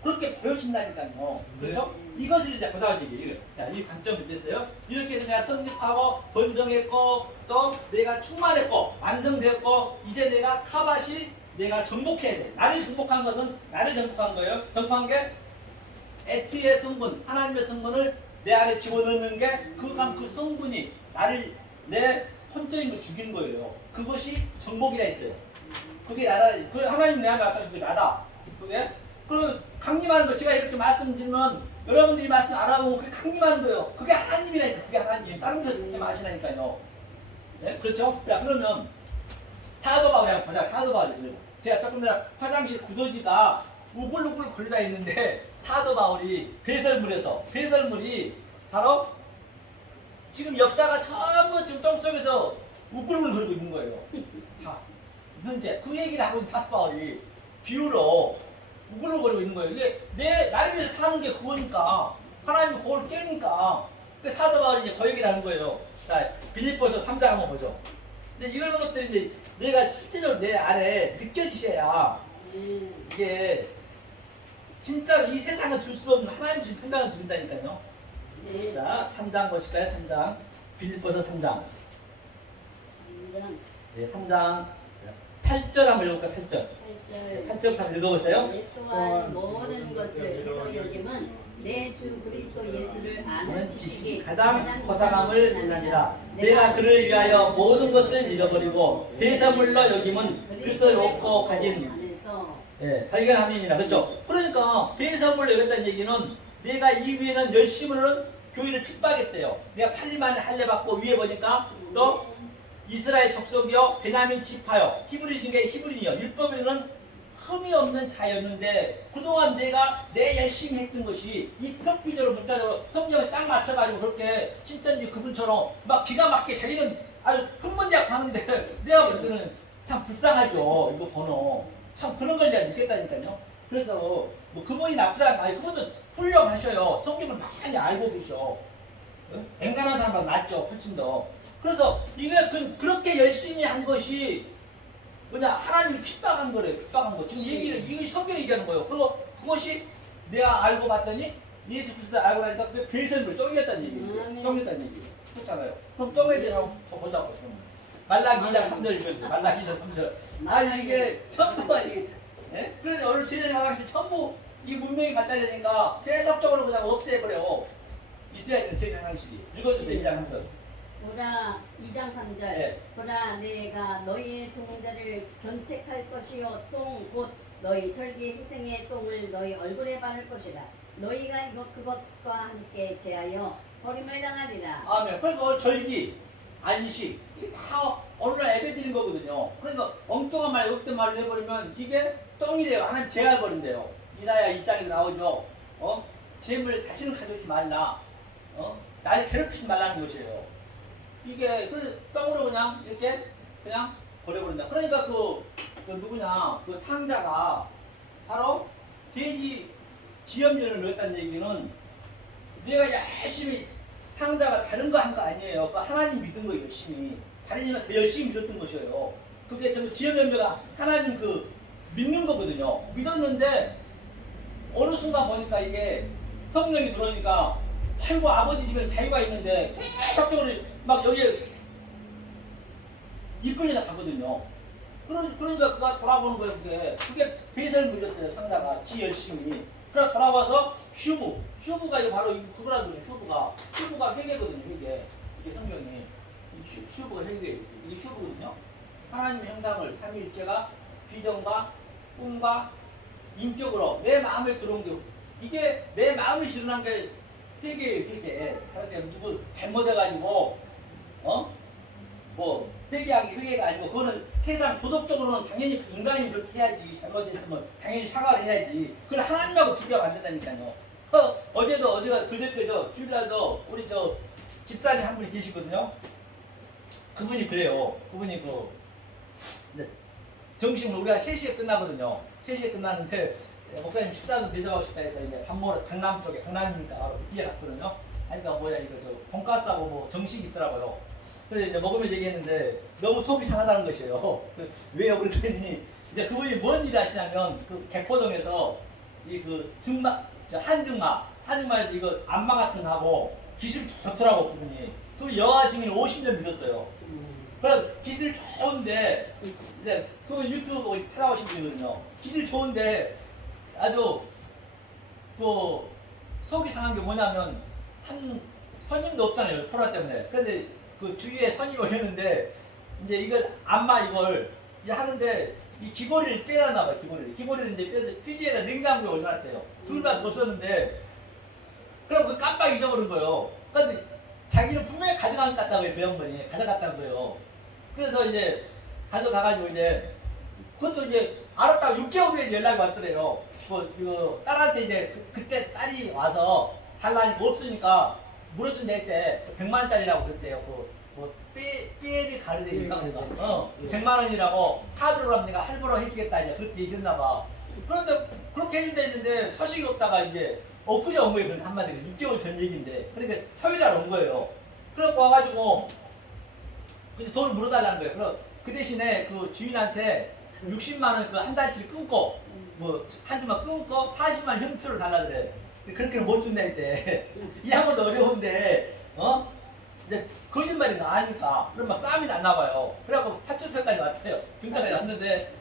그렇게 보여진다니까요. 그렇죠? 이것을 이제 보다 얘기해요. 자, 이 관점이 됐어요. 이렇게 해서 내가 성립하고 번성했고 또 내가 충만했고 완성됐고 이제 내가 카바시 내가 정복해야 돼. 나를 정복한 것은 나를 정복한 거예요. 정복한 게 에티의 성분, 하나님의 성분을 내 안에 집어넣는 게 그 성분이 나를 내 혼적인 걸 죽이는 거예요. 그것이 정복이라 했어요. 그게 나다. 그 하나님 내 안에 나타나서 그게 나다. 그게 그럼 강림하는 거 제가 이렇게 말씀드리면 여러분들이 말씀 알아보면 그게 강림하는 거예요. 그게 하나님이라니까. 그게 하나님. 다른 데서 찾지 마시라니까요. 네? 그렇죠? 자, 그러면 사도바울 그냥 보자. 사도바울. 제가 조금 전에 화장실 구더지가 우글우글 걸리다 했는데 사도바울이 배설물이 바로 지금 역사가 전부 지금 똥속에서 우글우글 거리고 있는 거예요. 다. 현재 그 얘기를 하고 있는 사도바울이 비유로 우글우글거리고 있는 거예요. 이게 나를 위해서 사는 게 그거니까 하나님이 그걸 깨니까 그 사도바울이 이제 그 얘기를 하는 거예요. 자, 빌립보서 3장 한번 보죠. 근데 이런 것들이 이제 내가 실제적으로 내 안에 느껴지셔야 이게 진짜로 이 세상은 줄 수 없는 하나님 주신 평강을 누린다니까요. 자, 3장 보실까요? 3장. 빌립보서 3장. 네, 3장 8절 한번 읽어볼까요? 8절. 8절부터 한번 읽어보세요. 내 또한 모든 것을 또 여김은 내 주 그리스도 예수를 아는 지식이 가장 고상함을 인하니라. 내가 그를 위하여 모든 것을 잃어버리고 배설물로 여김은 그리스도를 얻고 가진 발견함이니라. 그렇죠? 그러니까 배설물로 여겼다는 얘기는 내가 이 위에는 열심으로는 교회를 핍박했대요. 내가 8일 만에 할례 받고 위에 보니까 또 이스라엘 족속이요 베냐민 지파요 히브리 중에 히브리요 율법에는 흠이 없는 자였는데 그동안 내가 내 열심히 했던 것이 이 프로필적으로 문자적으로 성경에 딱 맞춰가지고 그렇게 신천지 그분처럼 막 기가 막히게 자기는 아주 흥분대학 하는데 내가 볼 때는 참 불쌍하죠. 이거 번호 참 그런 걸 내가 느꼈다니까요. 그래서 뭐 그분이 나쁘다 아니 그분은 훌륭하셔요. 성경을 많이 알고 계셔. 앵간한 사람보다 낫죠. 훨씬 더. 그래서 이게 그렇게 열심히 한 것이 뭐냐 하나님이 핍박한 거래요. 핍박한 거. 지금 이게 성경이 얘기하는 거예요. 그리고 그것이 내가 알고 봤더니 예수 그리스도를 알고 나니까 그게 배설물이 똥이었다는 얘기예요. 똥이었다는 얘기. 그렇잖아요. 그럼 똥에 대해서 한번 보자고. 말라기 2장 3절 읽어주세요. 말라기 2장 3절. 아니 이게 전부가 이게 예? 그런데 오늘 제자님 화장실 전부 이 문명이 갖다 대니까 계속적으로 그냥 없애버려. 있어야 되는 제자님 화장실이. 읽어주세요. 2장 3절. 보라 2장 3절 네. 보라 내가 너희의 종자를 견책할 것이요 똥 곧 너희 절기 희생의 똥을 너희 얼굴에 바를 것이라 너희가 이것 그것과 함께 제하여 버림을 당하리라. 아멘. 그러니까 절기, 안식 이게 다 오늘날 예배드린 거거든요. 그러니까 엉뚱한 말, 엉뚱한 말을 해버리면 이게 똥이래요. 하나님 제할버린대요. 이사야 2장에 나오죠. 재물 다시는 가져오지 말라. 나를 괴롭히지 말라는 것이에요. 이게 그 똥으로 그냥 이렇게 그냥 버려버린다. 그러니까 그 누구냐 그 탕자가 바로 돼지 지엄전을 넣었다는 얘기는 내가 열심히 탕자가 다른 거 한 거 아니에요. 그 하나님 믿은 거 열심히 다른 일은 더 열심히 믿었던 것이에요. 그게 전부 지엄전가 하나님 그 믿는 거거든요. 믿었는데 어느 순간 보니까 이게 성령이 들어오니까 아이고 아버지 집에 자유가 있는데 계속적으로 막 여기에 이끌려서 가거든요. 그러니까 그가 돌아보는 거예요. 그게 배설을 물렸어요. 상자가 지 열심히. 그래 돌아와서 슈브가 이거 바로 그거라는 거죠. 슈브가 회개거든요. 회개. 이게 성경이 슈브가 회개. 이게 슈브거든요. 하나님의 형상을 삼위일체가 비전과 꿈과 인격으로 내 마음에 들어온 게 이게 내 마음이 실현한 게 회개예요. 회개. 누구 잘못해가지고 뭐 회개한 게 회개가 아니고 그거는 세상 도덕적으로는 당연히 인간이 그렇게 해야지. 잘못했으면 당연히 사과를 해야지. 그걸 하나님하고 비교하면 안 된다니까요. 어제가 그저께죠. 주일날도 우리 저 집사님 한 분이 계시거든요. 그분이 그래요. 그분이 정식으로 우리가 3시에 끝나거든요. 3시에 끝나는데 목사님 식사도 대접하고 싶다 해서 이제 밥 먹으러 강남 쪽에 강남이니까 뒤에 갔거든요. 그러니까 뭐야 이거 저 돈가스하고 뭐 정식이 있더라고요. 그래서 이제 먹으면서 얘기했는데 너무 속이 상하다는 것이에요. 왜요? 그랬더니 이제 그분이 뭔 일 하시냐면 그 개포동에서 이 그 한증마에서 이거 안마 같은 거 하고 기술 좋더라고 그분이. 그 여아 증인 50년 믿었어요. 그래 기술 좋은데 이제 그 유튜브 보고 찾아오신 분이거든요. 기술 좋은데 아주 그 속이 상한 게 뭐냐면 한 선임도 없잖아요. 코로나 때문에. 근데 그 주위에 선임이 오셨는데 이제 이걸 안마 이걸 이제 하는데 이 귀걸이를 빼놨나 봐요. 귀걸이를 이제 빼서 휴지에다 냉장고에 올려놨대요. 둘밖에 없었는데 그럼 그 깜빡 잊어버린 거예요. 근데 자기는 분명히 가져간 것 같다고요. 그 양반이 가져갔다고요. 그래서 이제 가져가가지고 이제 그것도 이제 알았다고 6개월 후에 연락이 왔더래요. 그 딸한테 이제 그때 딸이 와서 달라니까 없으니까 물어준다 했대. 100만 원짜리라고 그랬대요. 뭐 삐에리 가르데니까 100만 원이라고 카드로 그러면 내가 할부로 해주겠다 이제 그렇게 얘기했나 봐. 그런데 그렇게 해준다 했는데 소식이 없다가 이제 엊그제 온 거예요. 그건 한마디로 6개월 전 얘기인데 그러니까 토요일날 온 거예요. 그래갖고 와가지고 근데 돈을 물어달라는 거예요. 그럼 그 대신에 그 주인한테 60만 원 그 한 달치 끊고 뭐 한 주만 끊고 40만 원 형처로 달라 그래. 그렇게는 못 준다 했대. 이 양반도 어려운데 이제 거짓말이 나니까 그럼 막 싸움이 났나 봐요. 그래갖고 파출소까지 왔대요. 경찰에 왔는데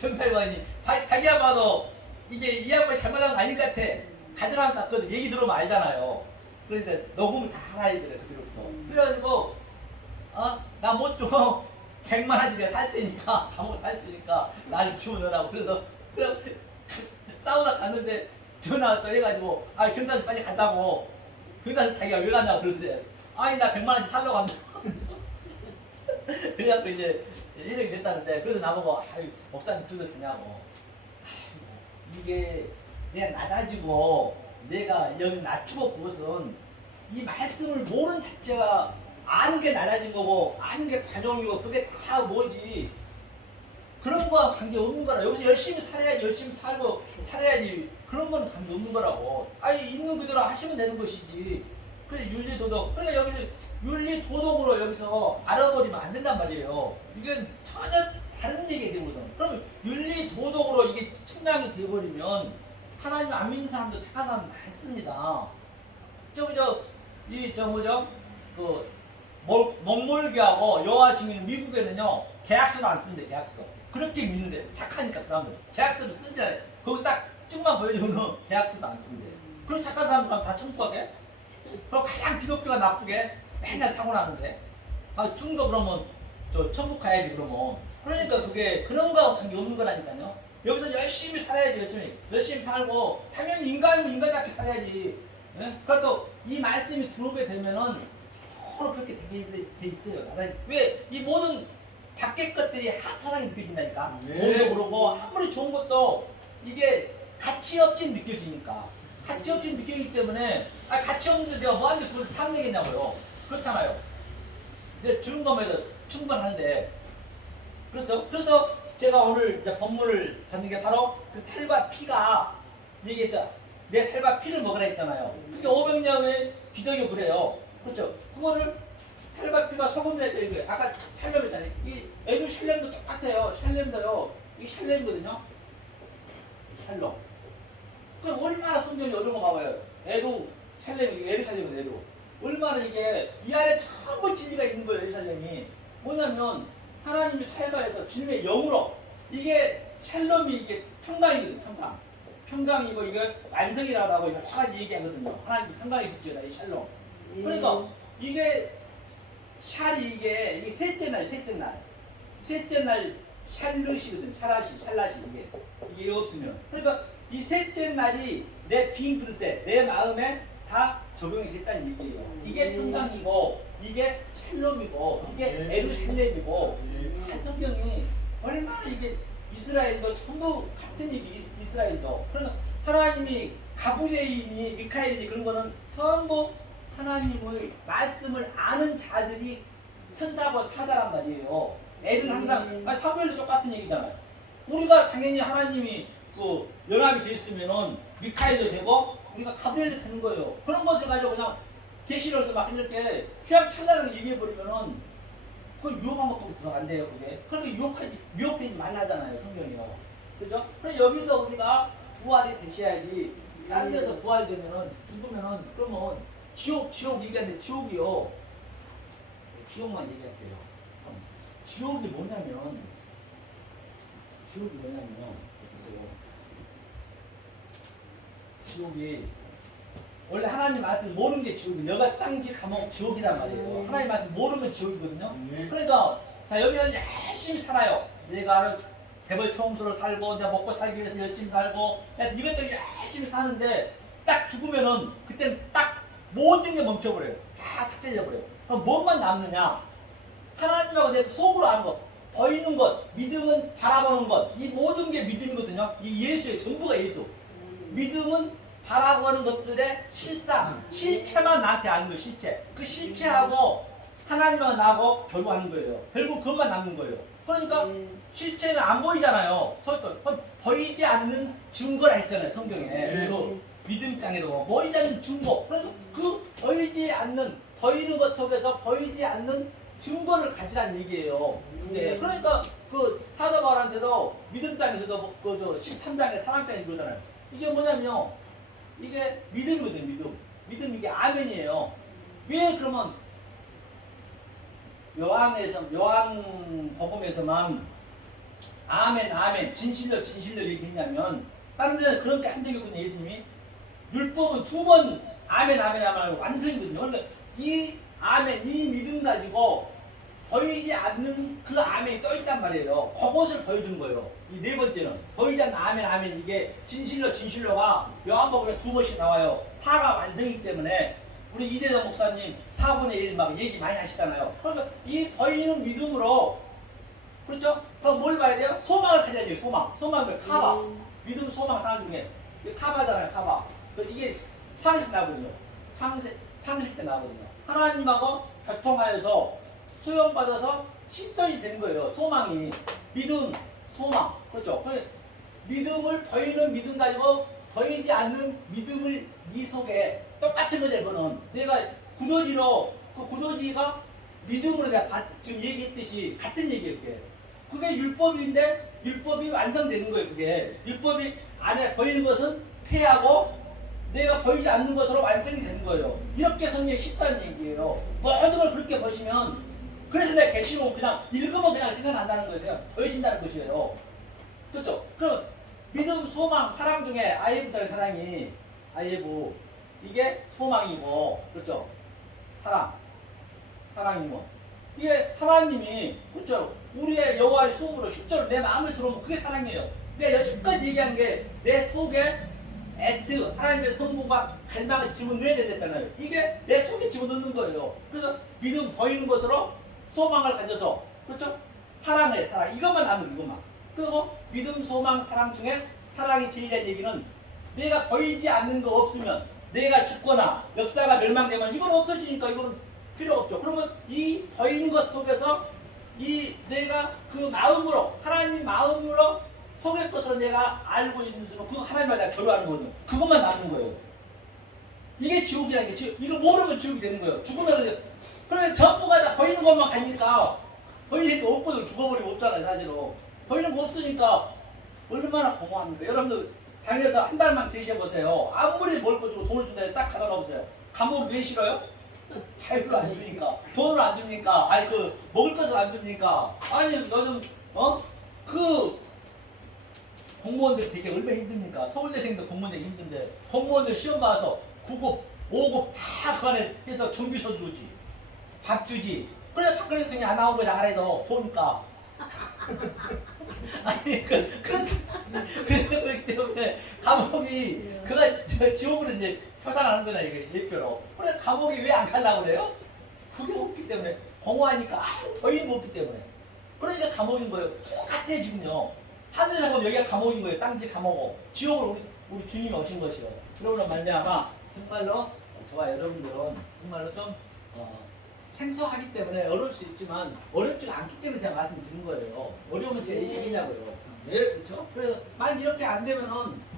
경찰관이 자기야 봐도 이게 이 양반이 잘못한 거 아닌 것 같아. 가져간 것 같거든. 얘기 들으면 알잖아요. 그러니까 녹음을 다 알아야 그래 그때부터. 그래가지고 나 못 줘. 100만 원짜리 내가 살 테니까 감옥 살 테니까 나를 집어넣으라고. 그래서 싸우다 갔는데 전화 또 해가지고 경찰서 빨리 가자고. 경찰서 자기가 왜 가냐고 그러더래. 아니 나 100만 원짜리 살려고 한다. 그래갖고 이제 해석이 됐다는데 그래서 나보고 목사님 그래도 되냐고. 이게 내가 낮아지고 내가 여기 낮추고 그것은 이 말씀을 모르는 자체가 아는 게 낮아진 거고 아는 게 과정이고 그게 다 뭐지 그런 거와 관계 없는 거라. 여기서 열심히 살아야지 열심히 살고 살아야지 그런 건 관계 없는 거라고. 있는 그대로 하시면 되는 것이지. 그래서 윤리도덕 그러니까 여기서 윤리도덕으로 여기서 알아버리면 안 된단 말이에요. 이건 전혀 다른 얘기가 되거든. 그러면 윤리도덕으로 이게 측량이 되어버리면 하나님 안 믿는 사람도 택한 사람 많습니다. 몽골교하고 여호와 증인 미국에는요 계약서를 안 쓰는데 계약서 그렇게 믿는데 착하니까 그 사람들 계약서를 쓰지 않아요. 거기 딱 증만 보여주면 계약서도 안 쓰는데 그런 착한 사람들 다 천국하게 그럼 가장 기독교가 나쁘게 맨날 사고 나는데 중도 그러면 저 천국 가야지 그러면 그러니까 그게 그런 거하고 관계 없는 거라니까요. 여기서 열심히 살아야지 열심히 살고 당연히 인간이면 인간답게 살아야지. 예? 그래도 이 말씀이 들어오게 되면은 서로 그렇게 돼 있어요. 왜 이 모든 밖의 것들이 하찮하게 느껴진다니까. 돈도 그러고 아무리 좋은 것도 이게 가치 없이 느껴지니까. 가치 없이 느껴지기 때문에 가치 없는데 내가 뭐하는데 그걸 탐내겠냐고요. 그렇잖아요. 근데 주는 것에도 충분한데 그렇죠. 그래서 제가 오늘 본문을 갖는 게 바로 그 살과 피가 이게 내 살과 피를 먹으라 했잖아요. 그게 500년의 기독이 그래요. 그렇죠. 그거를 살과 피가 소금이라 했죠. 이게 아까 샬롬 했잖아요. 이 애도 샬롬도 똑같아요. 샬롬도요. 이게 샬롬이거든요. 샬롬. 그럼 얼마나 성경이 어려운 거 봐봐요. 애도 샬롬이 에루살렘은 애도. 얼마나 이게 이 안에 전부 진리가 있는 거예요. 에루살렘이. 뭐냐면 하나님이 사회가에서 주님의 영으로 이게 샬롬이 이게 평강이거든요. 평강이고 이게 완성이라고 하고 여러 가지 얘기하거든요. 하나님이 평강이 있었죠. 이 샬롬. 그러니까 이게 샬이 이게 셋째 날 샬롯이거든. 샬라시 이게 없으면 그러니까 이 셋째 날이 내 빈 그릇에 내 마음에 다 적용이 됐다는 얘기예요. 이게 평강이고 이게 샬롬이고 이게 에루살렘이고 성경이 얼마나 이게 이스라엘도 전부 같은 얘기 이스라엘도 그러니까 하나님이 가브리엘이니 미카엘이니 그런 거는 전부 하나님의 말씀을 아는 자들이 천사고 사자란 말이에요. 애들은 항상 사무엘도 똑같은 얘기잖아요. 우리가 당연히 하나님이 그 연합이 돼 있으면은 미카엘도 되고 우리가 가브리엘도 되는 거예요. 그런 것을 가지고 그냥 계시로서 막 이렇게 휘황찬란하게 얘기해 버리면은 그 유혹한 것밖에 들어간대요. 그게 그러니까 유혹되지 말라잖아요. 성경이요. 그죠? 그래서 여기서 우리가 부활이 되셔야지. 딴 데서 부활되면은 죽으면은 그러면 지옥 얘기하는데 지옥이요. 지옥만 얘기할게요. 지옥이 뭐냐면 지옥이 원래 하나님 말씀 모르는 게 지옥이에요. 여가 땅지 감옥 지옥이란 말이에요. 하나님 말씀 모르면 지옥이거든요. 네. 그러니까 자 여기는 열심히 살아요. 내가 재벌 총수로 살고 내가 먹고 살기 위해서 열심히 살고 이것저것 열심히 사는데 딱 죽으면은 그때는 딱 모든 게 멈춰버려요. 다 삭제돼버려요. 그럼 뭐만 남느냐? 하나님하고 내 속으로 아는 것, 보이는 것, 믿음은 바라보는 것, 이 모든 게 믿음이거든요. 이 예수의 전부가 예수. 믿음은 바라보는 것들의 실상, 실체만 나한테 아는 거예요. 실체. 그 실체하고 하나님하고 나하고 교류하는 거예요. 결국 그것만 남는 거예요. 그러니까 실체는 안 보이잖아요. 보이지 않는 증거라 했잖아요. 성경에. 그 믿음장에도 보이지 않는 증거. 그래서 그 보이지 않는, 보이는 것 속에서 보이지 않는 증거를 가지라는 얘기예요. 네. 그러니까 그 사도 바울한테도 믿음장에서도 그 13장에 사랑장에 그러잖아요. 이게 뭐냐면요. 이게 믿음이거든요. 믿음. 믿음 이게 아멘이에요. 왜 그러면 요한복음에서만 아멘 아멘 진실로 진실로 얘기했냐면 다른 데는 그런 게 한 적이 없거든요. 예수님이 율법은 2번 아멘 아멘 하면 완성이거든요. 그러니까 이 아멘 이 믿음 가지고 보이지 않는 그 아멘이 또 있단 말이에요. 그것을 보여주는 거예요. 이 네 번째는 보이지 않는 아멘 아멘 이게 진실로 진실로가 요한복음에 2번씩 나와요. 4가 완성이기 때문에 우리 이재정 목사님 4분의 1 막 얘기 많이 하시잖아요. 그러니까 이 보이는 믿음으로 그렇죠? 그럼 뭘 봐야 돼요? 소망을 가져야 돼요. 소망을 카바. 믿음 소망 사람 중에 카바잖아요. 카바. 이게 창세 나거든요. 창세 때 나거든요. 하나님하고 교통하여서 수용받아서 실존이 되는 거예요. 소망이 믿음, 소망. 그렇죠? 믿음을 보이는 믿음 가지고 보이지 않는 믿음을 네 속에 똑같은 거죠. 그거는 내가 구더지로 그 구더지가 믿음으로 내가 지금 얘기했듯이 같은 얘기예요. 그게 율법인데 율법이 완성되는 거예요. 그게 율법이 안에 보이는 것은 폐하고 내가 보이지 않는 것으로 완성이 되는 거예요. 이렇게 성경이 쉽다는 얘기예요. 모든 걸 그렇게 보시면 그래서 내가 계시록 그냥 읽으면 그냥 생각난다는 거예요. 그냥 보여진다는 것이에요. 그렇죠? 그럼 믿음, 소망, 사랑 중에 아예부장의 사랑이 아예부 이게 소망이고 그렇죠? 사랑이고 이게 하나님이 그렇죠? 우리의 여호와의 수음으로 10절 내 마음에 들어오면 그게 사랑이에요. 내가 여지껏 얘기한 게 내 속에 애트 하나님의 성부가 갈망을 집어넣어야 된다잖아요. 이게 내 속에 집어넣는 거예요. 그래서 믿음 보이는 것으로 소망을 가져서 그렇죠? 사랑 이것만 남은 이것만. 그리고 믿음, 소망, 사랑 중에 사랑이 제일이라는 얘기는 내가 보이지 않는 거 없으면 내가 죽거나 역사가 멸망되면 이건 없어지니까 이건 필요 없죠. 그러면 이 보이는 것 속에서 이 내가 그 마음으로 하나님 마음으로 속의 것으로 내가 알고 있는 순간 그 하나님과 내가 교류하는 거거든요. 그것만 남는 거예요. 이게 지옥이라는 게 이거 모르면 지옥이 되는 거예요. 죽으면 그래 전부가 다 보이는 것만 가니까 보이는 게 없거든. 죽어버리면 없잖아요. 사실은 보이는 거 없으니까 얼마나 고마웠는데 여러분들 당에서 한 달만 계셔보세요. 아무리 먹을 거 주고 돈을 준다 해도 딱 갖다 놓으세요. 감옥 왜 싫어요? 자유를 안 주니까 돈을 안 줍니까? 아니 그 먹을 것을 안 줍니까? 아니 요즘 그 공무원들 되게 얼마나 힘듭니까? 서울대생도 공무원 되게 힘든데 공무원들 시험 봐서 9급, 5급 다 그 안에 해서 정비소 주지 밥 주지 그래서 박근혜 대통령이 안 나온 거야 나가래도 보니까 아니 그렇기 때문에 감옥이 그가 지옥으로 이제 표상하는 거냐 이게 예표로 그래 감옥이 왜 안 가려고 그래요? 그게 없기 때문에 공허하니까 아무 보이는 거 없기 때문에 그러니까 감옥인 거예요. 똑같아 지금요. 하늘에 가면 여기가 감옥인 거예요. 땅지 감옥고 지옥으로 우리 주님이 오신 것이요. 그러므로 말미암아 정말로 저와 여러분들은 정말로 좀 생소하기 때문에 어려울 수 있지만 어렵지 않기 때문에 제가 말씀드린 거예요. 어려우면 제 얘기냐고요. 네, 그렇죠? 그래서 만약 이렇게 안 되면은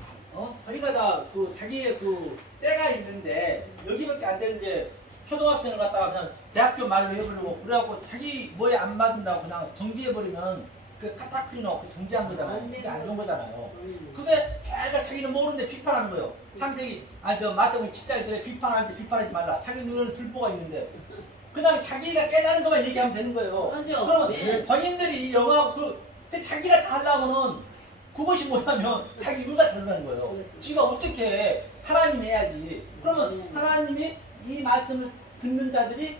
저희가 다 그 자기의 그 때가 있는데 여기밖에 안 되는데 초등학생을 갖다가 그냥 대학교 말로 해버리고 그래갖고 자기 뭐에 안 받는다고 그냥 정지해버리면 그 카타크리노 그 정지한 거잖아요. 그게 안 좋은 거잖아요. 그게 계속 자기는 모르는데 비판하는 거예요. 창세기 저 마태복음 7장에 비판하는데 비판하지 말라. 자기 눈에는 불보가 있는데 그냥 자기가 깨달은 것만 얘기하면 되는 거예요. 맞아. 그럼 네. 본인들이 이 영화 그 자기가 다 하려면은 그것이 뭐냐면 자기 의가 다르다는 거예요. 지가 어떻게 하나님 해야지. 그러면 하나님이 이 말씀을 듣는 자들이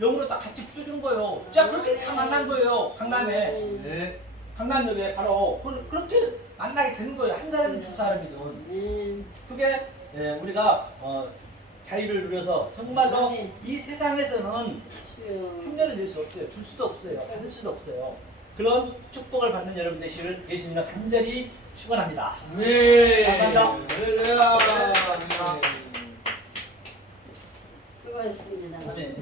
영으로 다 같이 붙여주는 거예요. 자, 그렇게 다 만난 거예요. 강남에. 네. 강남역에 바로 그렇게 만나게 되는 거예요. 한 사람이 두 사람이든. 그게 우리가 자유를 누려서 정말로 이 세상에서는 흉내를 낼 수 없어요. 줄 수도 없어요. 받을 수도 없어요. 그런 축복을 받는 여러분 되시를 예수님과 간절히 축원합니다. 네. 감사합니다. 할렐루야. 수고하셨습니다. 네.